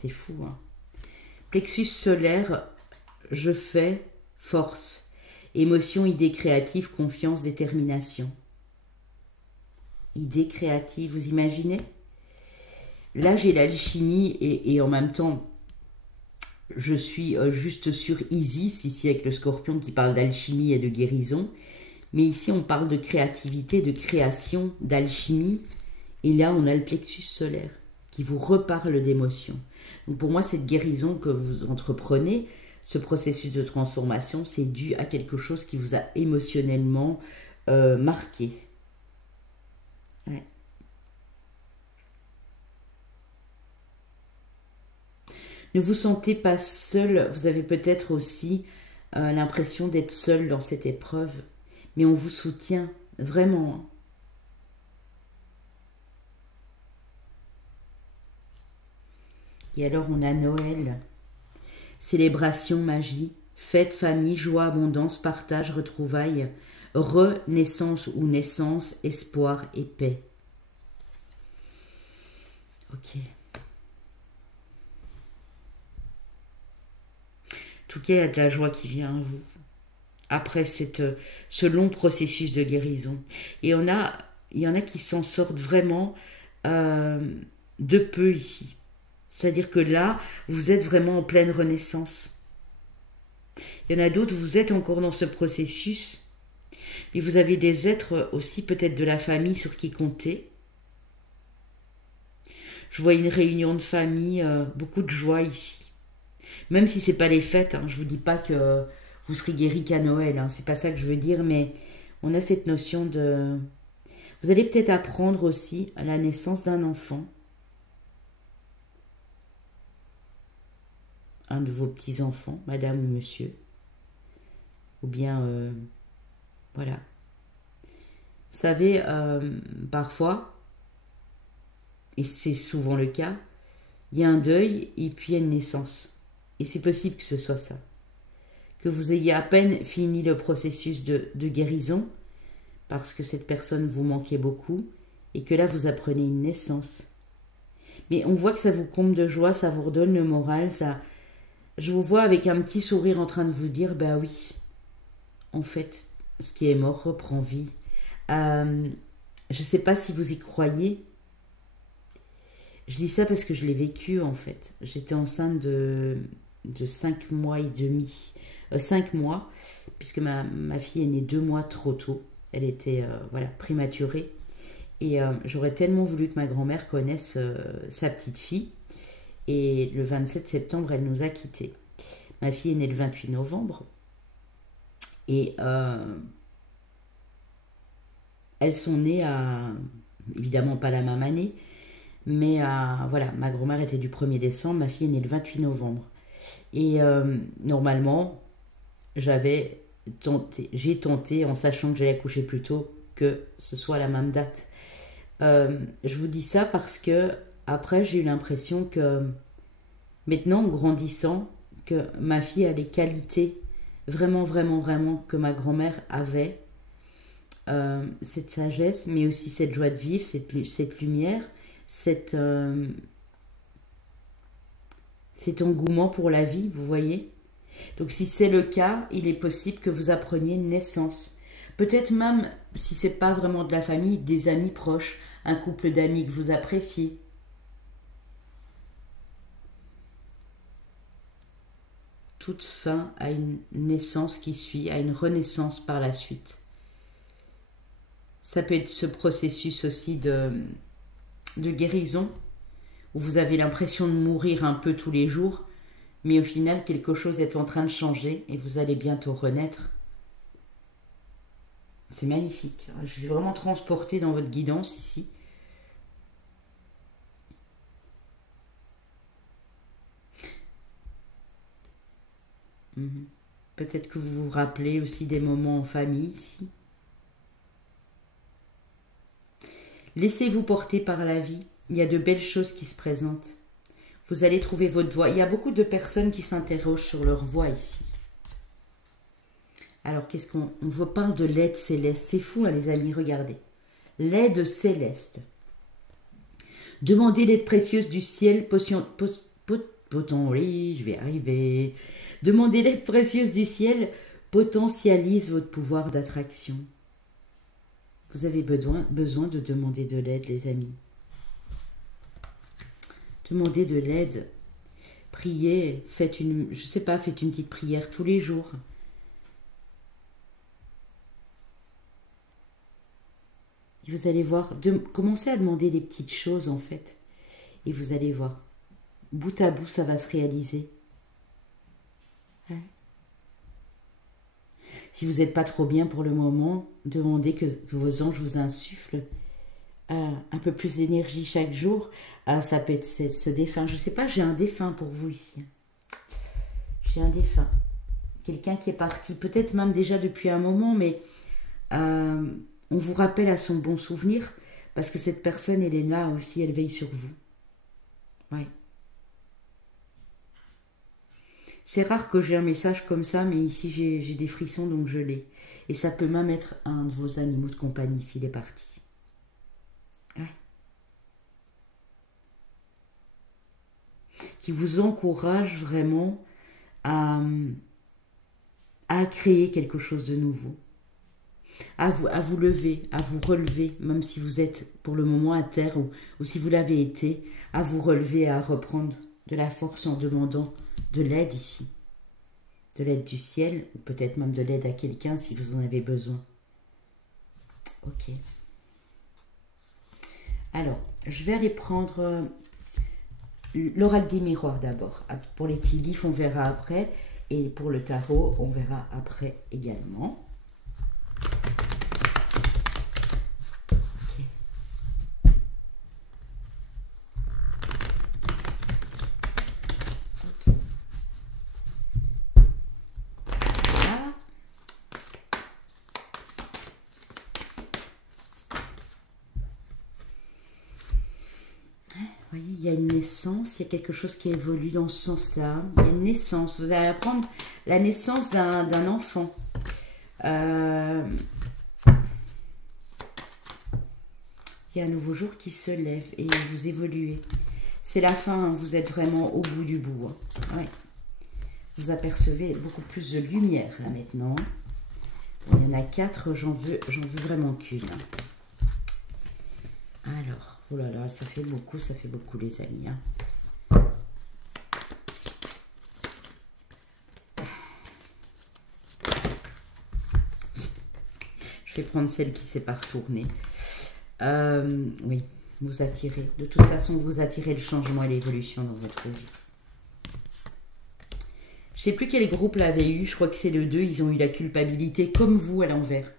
C'est fou, hein? Plexus solaire, je fais, force, émotion, idée créative, confiance, détermination. Idée créative, vous imaginez? Là, j'ai l'alchimie et en même temps, je suis juste sur Isis, ici avec le Scorpion qui parle d'alchimie et de guérison. Mais ici, on parle de créativité, de création, d'alchimie. Et là, on a le plexus solaire qui vous reparle d'émotion. Donc pour moi, cette guérison que vous entreprenez, ce processus de transformation, c'est dû à quelque chose qui vous a émotionnellement marqué. Ouais. Ne vous sentez pas seul, vous avez peut-être aussi l'impression d'être seul dans cette épreuve, mais on vous soutient vraiment. Et alors on a Noël, célébration, magie, fête, famille, joie, abondance, partage, retrouvailles, renaissance ou naissance, espoir et paix. Ok. En tout cas, il y a de la joie qui vient à vous après ce long processus de guérison. Et il y en a qui s'en sortent vraiment de peu ici. C'est-à-dire que là, vous êtes vraiment en pleine renaissance. Il y en a d'autres, vous êtes encore dans ce processus, mais vous avez des êtres aussi peut-être de la famille sur qui compter. Je vois une réunion de famille, beaucoup de joie ici. Même si ce n'est pas les fêtes, hein, je ne vous dis pas que vous serez guéri qu'à Noël, hein, c'est pas ça que je veux dire, mais on a cette notion de... Vous allez peut-être apprendre aussi à la naissance d'un enfant. Un de vos petits-enfants, madame ou monsieur. Ou bien, voilà. Vous savez, parfois, et c'est souvent le cas, il y a un deuil et puis il y a une naissance. Et c'est possible que ce soit ça. Que vous ayez à peine fini le processus de guérison, parce que cette personne vous manquait beaucoup, et que là vous apprenez une naissance. Mais on voit que ça vous comble de joie, ça vous redonne le moral, ça... Je vous vois avec un petit sourire en train de vous dire, bah oui, en fait, ce qui est mort reprend vie. Je ne sais pas si vous y croyez. Je dis ça parce que je l'ai vécu, en fait. J'étais enceinte de 5 mois et demi. 5 mois, puisque ma fille est née 2 mois trop tôt. Elle était voilà, prématurée. Et j'aurais tellement voulu que ma grand-mère connaisse sa petite fille. Et le 27 septembre, elle nous a quittés. Ma fille est née le 28 novembre. Et elles sont nées à... Évidemment pas la même année. Mais voilà, ma grand-mère était du 1er décembre. Ma fille est née le 28 novembre. Et normalement, j'ai tenté, en sachant que j'allais accoucher plus tôt, que ce soit la même date. Je vous dis ça parce que après, j'ai eu l'impression que maintenant, en grandissant, que ma fille a les qualités vraiment, vraiment, vraiment que ma grand-mère avait. cette sagesse, mais aussi cette joie de vivre, cette lumière, cet engouement pour la vie, vous voyez. Donc si c'est le cas, il est possible que vous appreniez une naissance. Peut-être même, si c'est pas vraiment de la famille, des amis proches, un couple d'amis que vous appréciez. Toute fin à une naissance qui suit, à une renaissance par la suite. Ça peut être ce processus aussi de guérison, où vous avez l'impression de mourir un peu tous les jours, mais au final, quelque chose est en train de changer et vous allez bientôt renaître. C'est magnifique. Je suis vraiment transportée dans votre guidance ici. Peut-être que vous vous rappelez aussi des moments en famille ici. Laissez-vous porter par la vie. Il y a de belles choses qui se présentent. Vous allez trouver votre voie. Il y a beaucoup de personnes qui s'interrogent sur leur voie ici. Alors, qu'est-ce qu'on vous parle de l'aide céleste? C'est fou, hein, les amis, regardez. L'aide céleste. Demandez l'aide précieuse du ciel, oui, je vais arriver. Demandez l'aide précieuse du ciel, potentialise votre pouvoir d'attraction. Vous avez besoin de demander de l'aide, les amis. Demandez de l'aide. Priez, faites une petite prière tous les jours. Et vous allez voir, commencez à demander des petites choses en fait. Et vous allez voir, bout à bout, ça va se réaliser. Ouais. Si vous n'êtes pas trop bien pour le moment, demandez que vos anges vous insufflent un peu plus d'énergie chaque jour. Ça peut être ce défunt. Je ne sais pas, j'ai un défunt pour vous ici. J'ai un défunt. Quelqu'un qui est parti, peut-être même déjà depuis un moment, mais on vous rappelle à son bon souvenir, parce que cette personne, elle est là aussi, elle veille sur vous. Ouais. C'est rare que j'ai un message comme ça, mais ici j'ai des frissons, donc je l'ai. Et ça peut même être un de vos animaux de compagnie s'il est parti. Ouais. Qui vous encourage vraiment à créer quelque chose de nouveau. À vous lever, à vous relever, même si vous êtes pour le moment à terre ou si vous l'avez été, à vous relever, à reprendre de la force en demandant de l'aide ici. De l'aide du ciel, ou peut-être même de l'aide à quelqu'un si vous en avez besoin. Ok. Alors, je vais aller prendre l'oracle des miroirs d'abord. Pour les tea-leaves, on verra après. Et pour le tarot, on verra après également. Vous voyez, il y a une naissance, il y a quelque chose qui évolue dans ce sens-là. Il y a une naissance. Vous allez apprendre la naissance d'un enfant. Il y a un nouveau jour qui se lève et vous évoluez. C'est la fin, hein, vous êtes vraiment au bout du bout. Hein. Ouais. Vous apercevez beaucoup plus de lumière là maintenant. Bon, il y en a 4, j'en veux vraiment qu'une. Alors, oh là là, ça fait beaucoup les amis. Hein. Je vais prendre celle qui ne s'est pas retournée. Oui, vous attirez. De toute façon, vous attirez le changement et l'évolution dans votre vie. Je ne sais plus quel groupe l'avait eu. Je crois que c'est le 2. Ils ont eu la culpabilité comme vous à l'envers.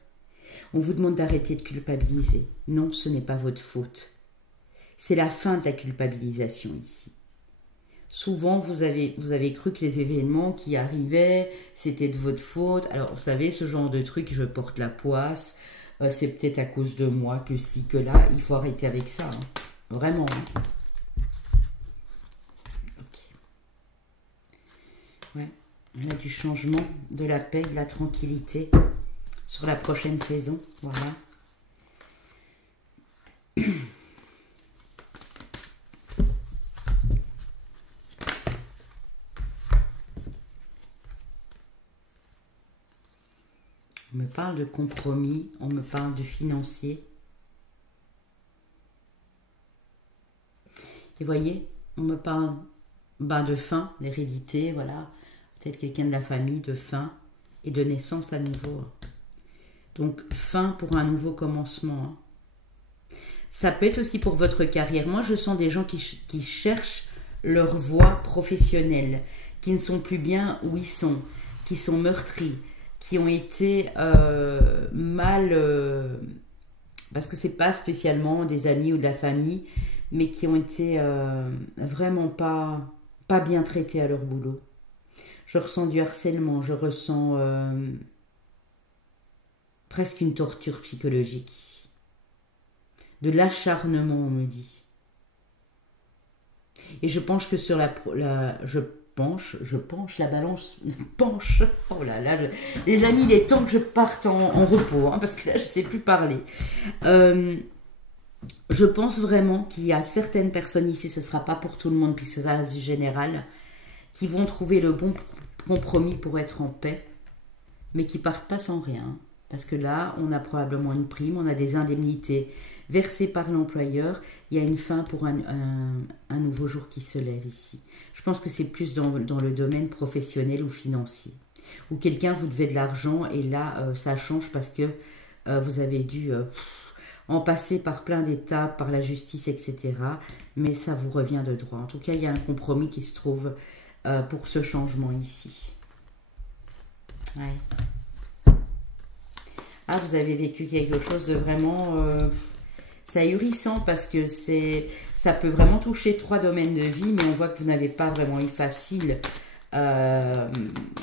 On vous demande d'arrêter de culpabiliser. Non, ce n'est pas votre faute. C'est la fin de la culpabilisation ici. Souvent, vous avez cru que les événements qui arrivaient, c'était de votre faute. Alors, vous savez, ce genre de truc, je porte la poisse, c'est peut-être à cause de moi, que si, que là. Il faut arrêter avec ça. Hein. Vraiment. Hein. Ok. Ouais. On a du changement, de la paix, de la tranquillité. sur la prochaine saison. Voilà. On me parle de compromis, on me parle de financier. Et voyez, on me parle de fin, l'hérédité, voilà. Peut-être quelqu'un de la famille, de fin et de naissance à nouveau. Donc, fin pour un nouveau commencement. Ça peut être aussi pour votre carrière. Moi, je sens des gens qui cherchent leur voie professionnelle, qui ne sont plus bien où ils sont, qui sont meurtris, qui ont été mal... parce que c'est pas spécialement des amis ou de la famille, mais qui ont été vraiment pas bien traités à leur boulot. Je ressens du harcèlement, je ressens presque une torture psychologique ici. De l'acharnement, on me dit. Et je pense que sur la balance penche. Oh là là, les amis, il est temps que je parte en repos, hein, parce que là, je ne sais plus parler. Je pense vraiment qu'il y a certaines personnes ici, ce ne sera pas pour tout le monde, puisque ça reste du général, qui vont trouver le bon compromis pour être en paix, mais qui partent pas sans rien. Parce que là, on a probablement une prime, on a des indemnités versées par l'employeur. Il y a une fin pour un nouveau jour qui se lève ici. Je pense que c'est plus dans le domaine professionnel ou financier. Ou quelqu'un vous devait de l'argent et là, ça change parce que vous avez dû en passer par plein d'étapes, par la justice, etc. Mais ça vous revient de droit. En tout cas, il y a un compromis qui se trouve pour ce changement ici. Ouais. Ah, vous avez vécu quelque chose de vraiment... c'est ahurissant parce que ça peut vraiment toucher 3 domaines de vie, mais on voit que vous n'avez pas vraiment eu facile. On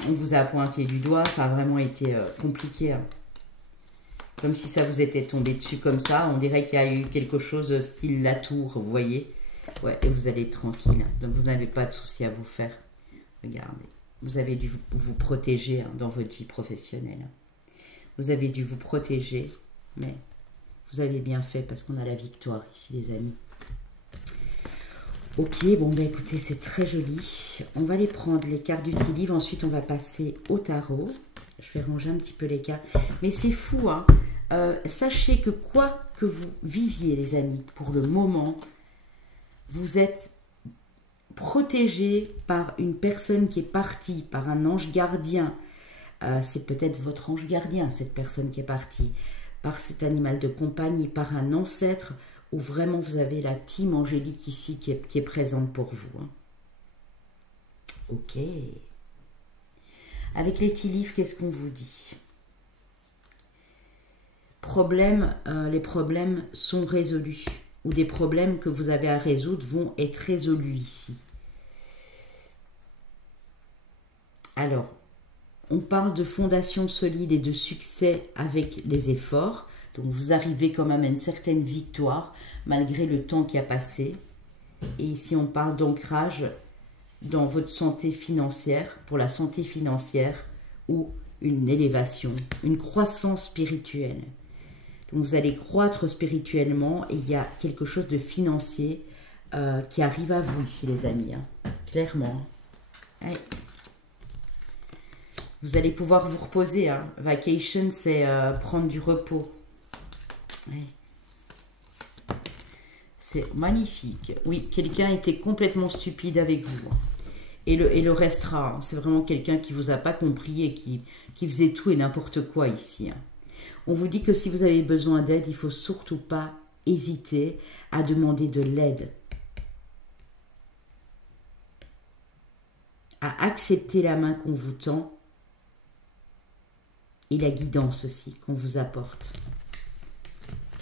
vous a pointé du doigt, ça a vraiment été compliqué. Hein. Comme si ça vous était tombé dessus comme ça. On dirait qu'il y a eu quelque chose style la tour, vous voyez. Ouais, et vous allez être tranquille. Donc vous n'avez pas de soucis à vous faire. Regardez, vous avez dû vous protéger dans votre vie professionnelle. Vous avez dû vous protéger, mais vous avez bien fait parce qu'on a la victoire ici, les amis. Ok, bon, ben écoutez, c'est très joli. On va les prendre, les cartes d'utilise. Ensuite, on va passer au tarot. Je vais ranger un petit peu les cartes. Mais c'est fou, hein. Sachez que quoi que vous viviez, les amis, pour le moment, vous êtes protégé par une personne qui est partie, par un ange gardien. C'est peut-être votre ange gardien, cette personne qui est partie, par cet animal de compagnie, par un ancêtre, où vraiment vous avez la team angélique ici qui est présente pour vous. Hein. Ok. Avec les tea leaves, qu'est-ce qu'on vous dit? Les problèmes sont résolus, ou des problèmes que vous avez à résoudre vont être résolus ici. Alors, on parle de fondation solide et de succès avec les efforts. Donc, vous arrivez quand même à une certaine victoire, malgré le temps qui a passé. Et ici, on parle d'ancrage dans votre santé financière, pour la santé financière, ou une élévation, une croissance spirituelle. Donc, vous allez croître spirituellement et il y a quelque chose de financier qui arrive à vous ici, les amis. Hein. Clairement. Ouais. Vous allez pouvoir vous reposer. Hein. Vacation, c'est prendre du repos. Ouais. C'est magnifique. Oui, quelqu'un était complètement stupide avec vous. Et le restera. Hein. C'est vraiment quelqu'un qui ne vous a pas compris et qui faisait tout et n'importe quoi ici. Hein. On vous dit que si vous avez besoin d'aide, il ne faut surtout pas hésiter à demander de l'aide. À accepter la main qu'on vous tend. Et la guidance aussi qu'on vous apporte.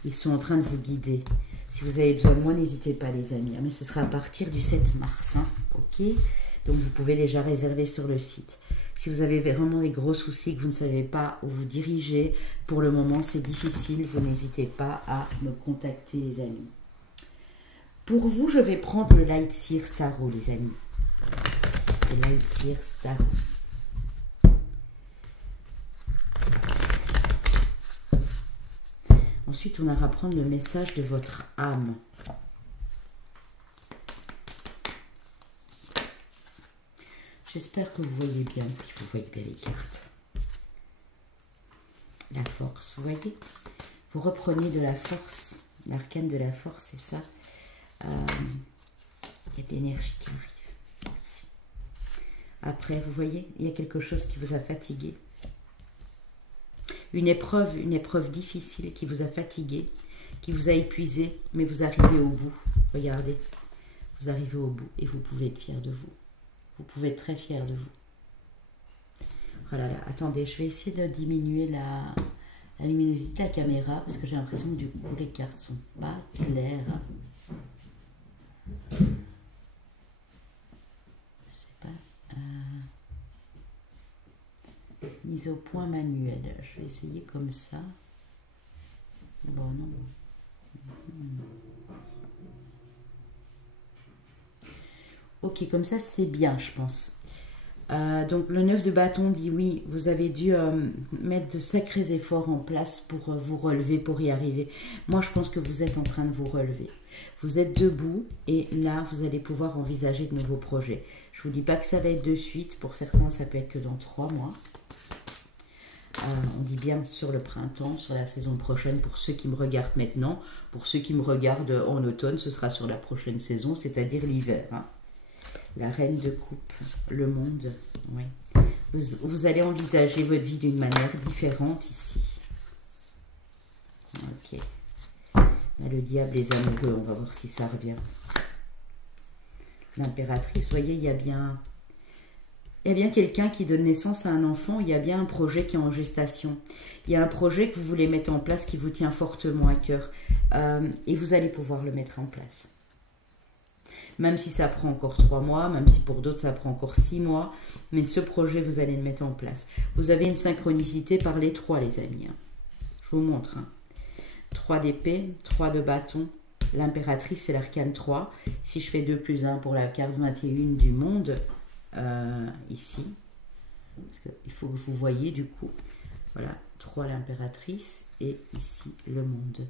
Ils sont en train de vous guider. Si vous avez besoin de moi, n'hésitez pas, les amis. Mais ce sera à partir du 7 mars. Hein, ok? Donc, vous pouvez déjà réserver sur le site. Si vous avez vraiment des gros soucis, que vous ne savez pas où vous diriger, pour le moment, c'est difficile. Vous n'hésitez pas à me contacter, les amis. Pour vous, je vais prendre le Light Seer Tarot, les amis. Le Light Seer Tarot. Ensuite, on ira prendre le message de votre âme. J'espère que vous voyez bien, puis vous voyez bien les cartes. La force, vous voyez? Vous reprenez de la force, l'arcane de la force, c'est ça. Il y a de l'énergie qui arrive. Après, vous voyez, il y a quelque chose qui vous a fatigué. Une épreuve difficile qui vous a fatigué, qui vous a épuisé, mais vous arrivez au bout. Regardez, vous arrivez au bout et vous pouvez être fier de vous. Vous pouvez être très fier de vous. Oh là là, attendez, je vais essayer de diminuer la luminosité de la caméra parce que j'ai l'impression que du coup les cartes sont pas claires. Je sais pas. Mise au point manuelle. Je vais essayer comme ça. Bon, non. Ok, comme ça c'est bien, je pense. Donc le 9 de bâton dit oui, vous avez dû mettre de sacrés efforts en place pour vous relever, pour y arriver. Moi, je pense que vous êtes en train de vous relever. Vous êtes debout et là, vous allez pouvoir envisager de nouveaux projets. Je ne vous dis pas que ça va être de suite. Pour certains, ça peut être que dans 3 mois. On dit bien sur le printemps, sur la saison prochaine, pour ceux qui me regardent maintenant. Pour ceux qui me regardent en automne, ce sera sur la prochaine saison, c'est-à-dire l'hiver. Hein. La reine de coupe, le monde, oui. Vous allez envisager votre vie d'une manière différente ici. Ok. Là, le diable, les amoureux, on va voir si ça revient. L'impératrice, vous voyez, il y a bien quelqu'un qui donne naissance à un enfant, il y a bien un projet qui est en gestation. Il y a un projet que vous voulez mettre en place qui vous tient fortement à cœur. Et vous allez pouvoir le mettre en place. Même si ça prend encore 3 mois, même si pour d'autres ça prend encore 6 mois, mais ce projet, vous allez le mettre en place. Vous avez une synchronicité par les 3, les amis. Hein. Je vous montre. Hein. 3 d'épée, 3 de bâton. L'impératrice, c'est l'arcane 3. Si je fais 2 plus 1 pour la carte 21 du monde, ici, parce qu'il faut que vous voyez du coup, voilà, 3 l'impératrice et ici le monde.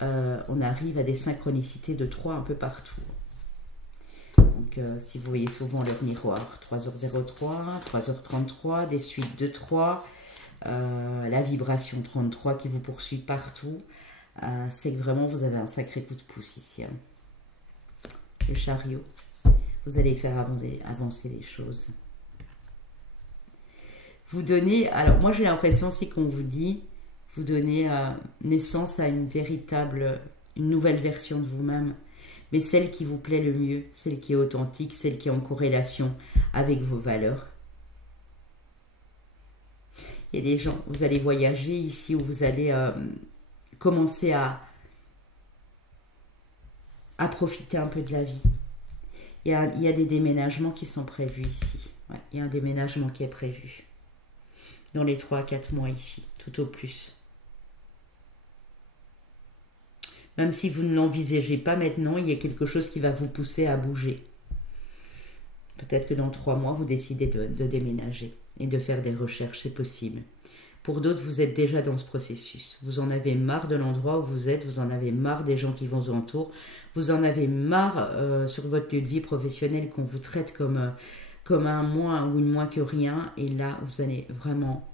On arrive à des synchronicités de 3 un peu partout. Donc, si vous voyez souvent leur miroir, 3h03, 3h33, des suites de 3, la vibration 33 qui vous poursuit partout, c'est que vraiment vous avez un sacré coup de pouce ici. Hein. Le chariot, vous allez faire avancer les choses. Vous donnez, alors moi j'ai l'impression c'est qu'on vous dit, vous donnez naissance à une nouvelle version de vous-même, mais celle qui vous plaît le mieux, celle qui est authentique, celle qui est en corrélation avec vos valeurs. Il y a des gens, vous allez voyager ici où vous allez commencer à profiter un peu de la vie. Il y a des déménagements qui sont prévus ici. Ouais, il y a un déménagement qui est prévu dans les 3 à 4 mois ici, tout au plus. Même si vous ne l'envisagez pas maintenant, il y a quelque chose qui va vous pousser à bouger. Peut-être que dans 3 mois, vous décidez de déménager et de faire des recherches, c'est possible. Pour d'autres, vous êtes déjà dans ce processus. Vous en avez marre de l'endroit où vous êtes, vous en avez marre des gens qui vous entourent, vous en avez marre sur votre lieu de vie professionnelle qu'on vous traite comme un moins ou une moins que rien. Et là, vous allez vraiment,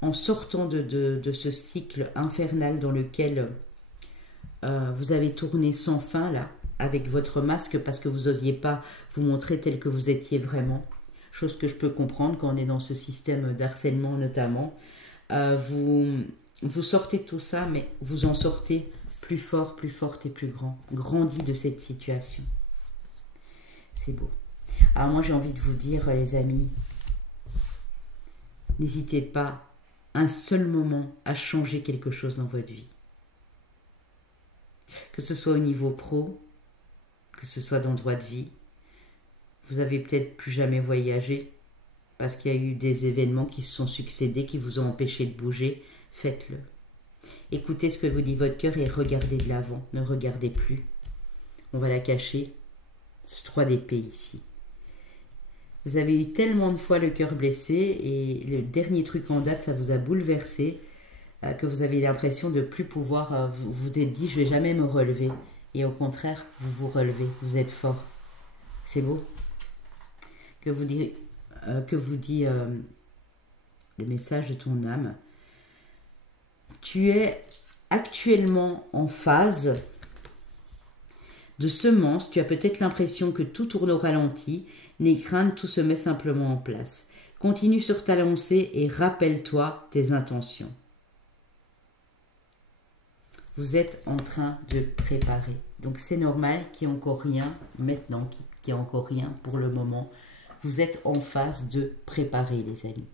en sortant de ce cycle infernal dans lequel vous avez tourné sans fin, là, avec votre masque, parce que vous n'osiez pas vous montrer tel que vous étiez vraiment. Chose que je peux comprendre quand on est dans ce système d'harcèlement notamment. Vous sortez de tout ça, mais vous en sortez plus fort, plus forte et plus grand. Grandi de cette situation. C'est beau. Alors moi, j'ai envie de vous dire, les amis, n'hésitez pas un seul moment à changer quelque chose dans votre vie. Que ce soit au niveau pro, que ce soit dans le droit de vie. Vous avez peut-être plus jamais voyagé parce qu'il y a eu des événements qui se sont succédés, qui vous ont empêché de bouger. Faites-le. Écoutez ce que vous dit votre cœur et regardez de l'avant. Ne regardez plus. On va la cacher. C'est 3 d'épée ici. Vous avez eu tellement de fois le cœur blessé et le dernier truc en date, ça vous a bouleversé. que vous avez l'impression de plus pouvoir, vous vous êtes dit, je vais jamais me relever. Et au contraire, vous vous relevez, vous êtes fort. C'est beau. Que vous dit le message de ton âme. Tu es actuellement en phase de semence. Tu as peut-être l'impression que tout tourne au ralenti. N'aie crainte, tout se met simplement en place. Continue sur ta lancée et rappelle-toi tes intentions. Vous êtes en train de préparer. Donc c'est normal qu'il n'y ait encore rien maintenant, qu'il n'y ait encore rien pour le moment. Vous êtes en phase de préparer, les amis.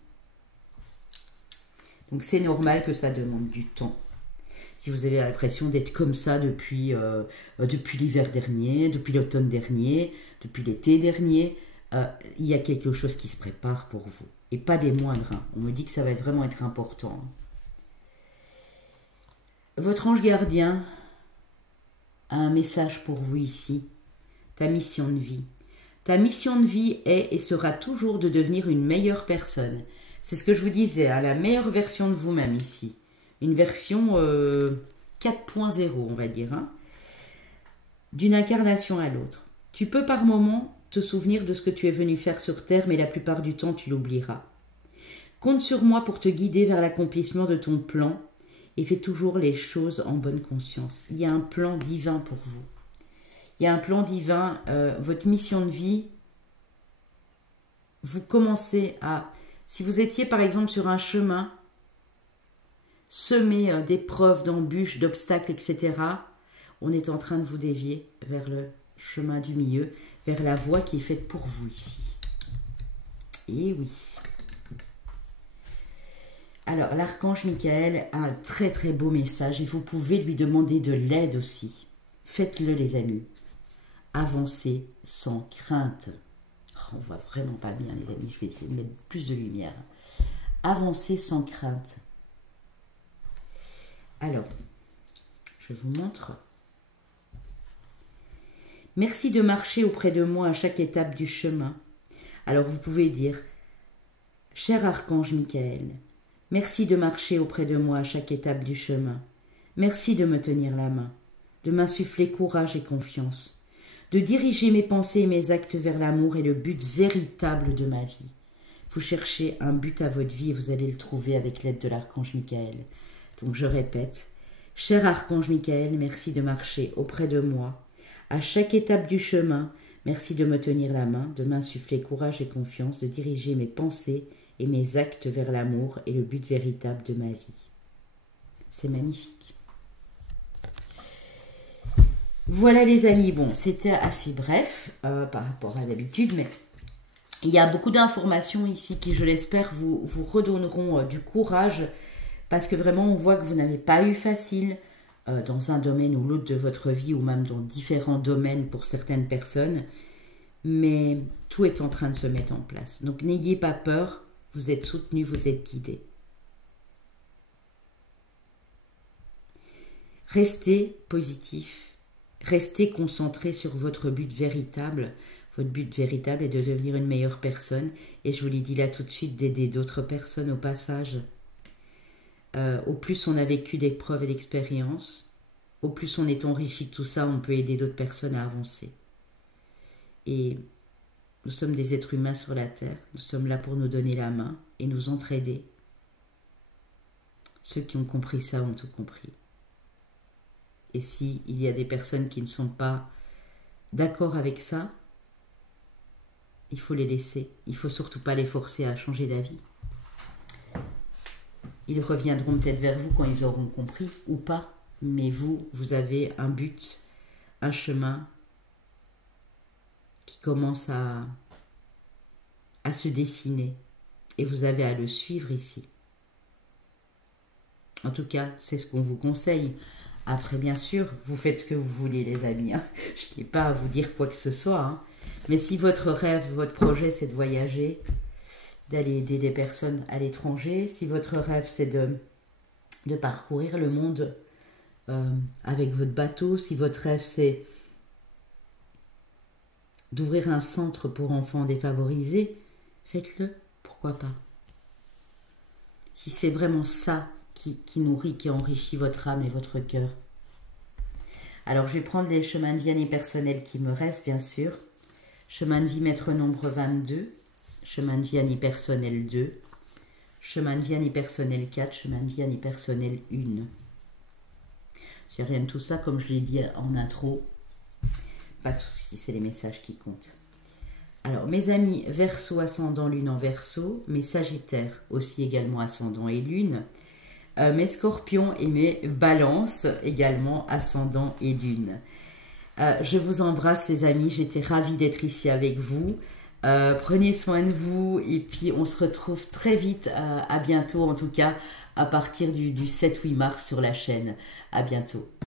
Donc c'est normal que ça demande du temps. Si vous avez l'impression d'être comme ça depuis l'hiver dernier, depuis l'automne dernier, depuis l'été dernier, il y a quelque chose qui se prépare pour vous. Et pas des moindres. Hein. On me dit que ça va vraiment être important. Votre ange gardien a un message pour vous ici. Ta mission de vie. Ta mission de vie est et sera toujours de devenir une meilleure personne. C'est ce que je vous disais, hein, la meilleure version de vous-même ici. Une version 4.0, on va dire. Hein, d'une incarnation à l'autre. Tu peux par moments te souvenir de ce que tu es venu faire sur Terre, mais la plupart du temps, tu l'oublieras. Compte sur moi pour te guider vers l'accomplissement de ton plan et fais toujours les choses en bonne conscience. Il y a un plan divin pour vous. Il y a un plan divin, votre mission de vie, vous commencez à... Si vous étiez par exemple sur un chemin, semé d'épreuves, d'embûches, d'obstacles, etc., on est en train de vous dévier vers le chemin du milieu, vers la voie qui est faite pour vous ici. Et oui. Alors, l'archange Michael a un très très beau message et vous pouvez lui demander de l'aide aussi. Faites-le les amis. Avancez sans crainte. Oh, on voit vraiment pas bien les amis, je vais essayer de mettre plus de lumière. Avancez sans crainte. Alors, je vous montre. Merci de marcher auprès de moi à chaque étape du chemin. Alors vous pouvez dire, cher archange Michael, merci de marcher auprès de moi à chaque étape du chemin. Merci de me tenir la main, de m'insuffler courage et confiance, de diriger mes pensées et mes actes vers l'amour et le but véritable de ma vie. Vous cherchez un but à votre vie et vous allez le trouver avec l'aide de l'archange Michael. Donc je répète, cher archange Michael, merci de marcher auprès de moi à chaque étape du chemin. Merci de me tenir la main, de m'insuffler courage et confiance, de diriger mes pensées et mes actes vers l'amour et le but véritable de ma vie. C'est magnifique. Voilà les amis, bon, c'était assez bref par rapport à d'habitude, mais il y a beaucoup d'informations ici qui, je l'espère, vous redonneront du courage, parce que vraiment, on voit que vous n'avez pas eu facile dans un domaine ou l'autre de votre vie, ou même dans différents domaines pour certaines personnes, mais tout est en train de se mettre en place. Donc n'ayez pas peur, vous êtes soutenus, vous êtes guidés. Restez positif, restez concentré sur votre but véritable. Votre but véritable est de devenir une meilleure personne, et je vous l'ai dit là tout de suite, d'aider d'autres personnes au passage. Au plus on a vécu d'épreuves et d'expériences, au plus on est enrichi de tout ça, on peut aider d'autres personnes à avancer. Et nous sommes des êtres humains sur la terre, nous sommes là pour nous donner la main et nous entraider. Ceux qui ont compris ça ont tout compris. Et s'il y a des personnes qui ne sont pas d'accord avec ça, il faut les laisser. Il ne faut surtout pas les forcer à changer d'avis. Ils reviendront peut-être vers vous quand ils auront compris, ou pas. Mais vous, vous avez un but, un chemin qui commence à se dessiner. Et vous avez à le suivre ici. En tout cas, c'est ce qu'on vous conseille. Après, bien sûr, vous faites ce que vous voulez, les amis. Hein. Je n'ai pas à vous dire quoi que ce soit. Hein. Mais si votre rêve, votre projet, c'est de voyager, d'aller aider des personnes à l'étranger, si votre rêve, c'est de parcourir le monde avec votre bateau, si votre rêve, c'est d'ouvrir un centre pour enfants défavorisés, faites-le, pourquoi pas. Si c'est vraiment ça qui nourrit, qui enrichit votre âme et votre cœur. Alors, je vais prendre les chemins de vie année personnels qui me restent, bien sûr. Chemin de vie maître nombre 22, chemin de vie année personnel 2, chemin de vie année personnel 4, chemin de vie année personnel 1. J'ai rien de tout ça, comme je l'ai dit en intro. Pas de souci, c'est les messages qui comptent. Alors, mes amis Verseau, ascendant lune en Verseau, mes Sagittaires aussi également ascendant et lune, mes Scorpions et mes Balances également ascendant et lune. Je vous embrasse les amis, j'étais ravie d'être ici avec vous. Prenez soin de vous et puis on se retrouve très vite, à bientôt en tout cas à partir du 7-8 mars sur la chaîne. À bientôt.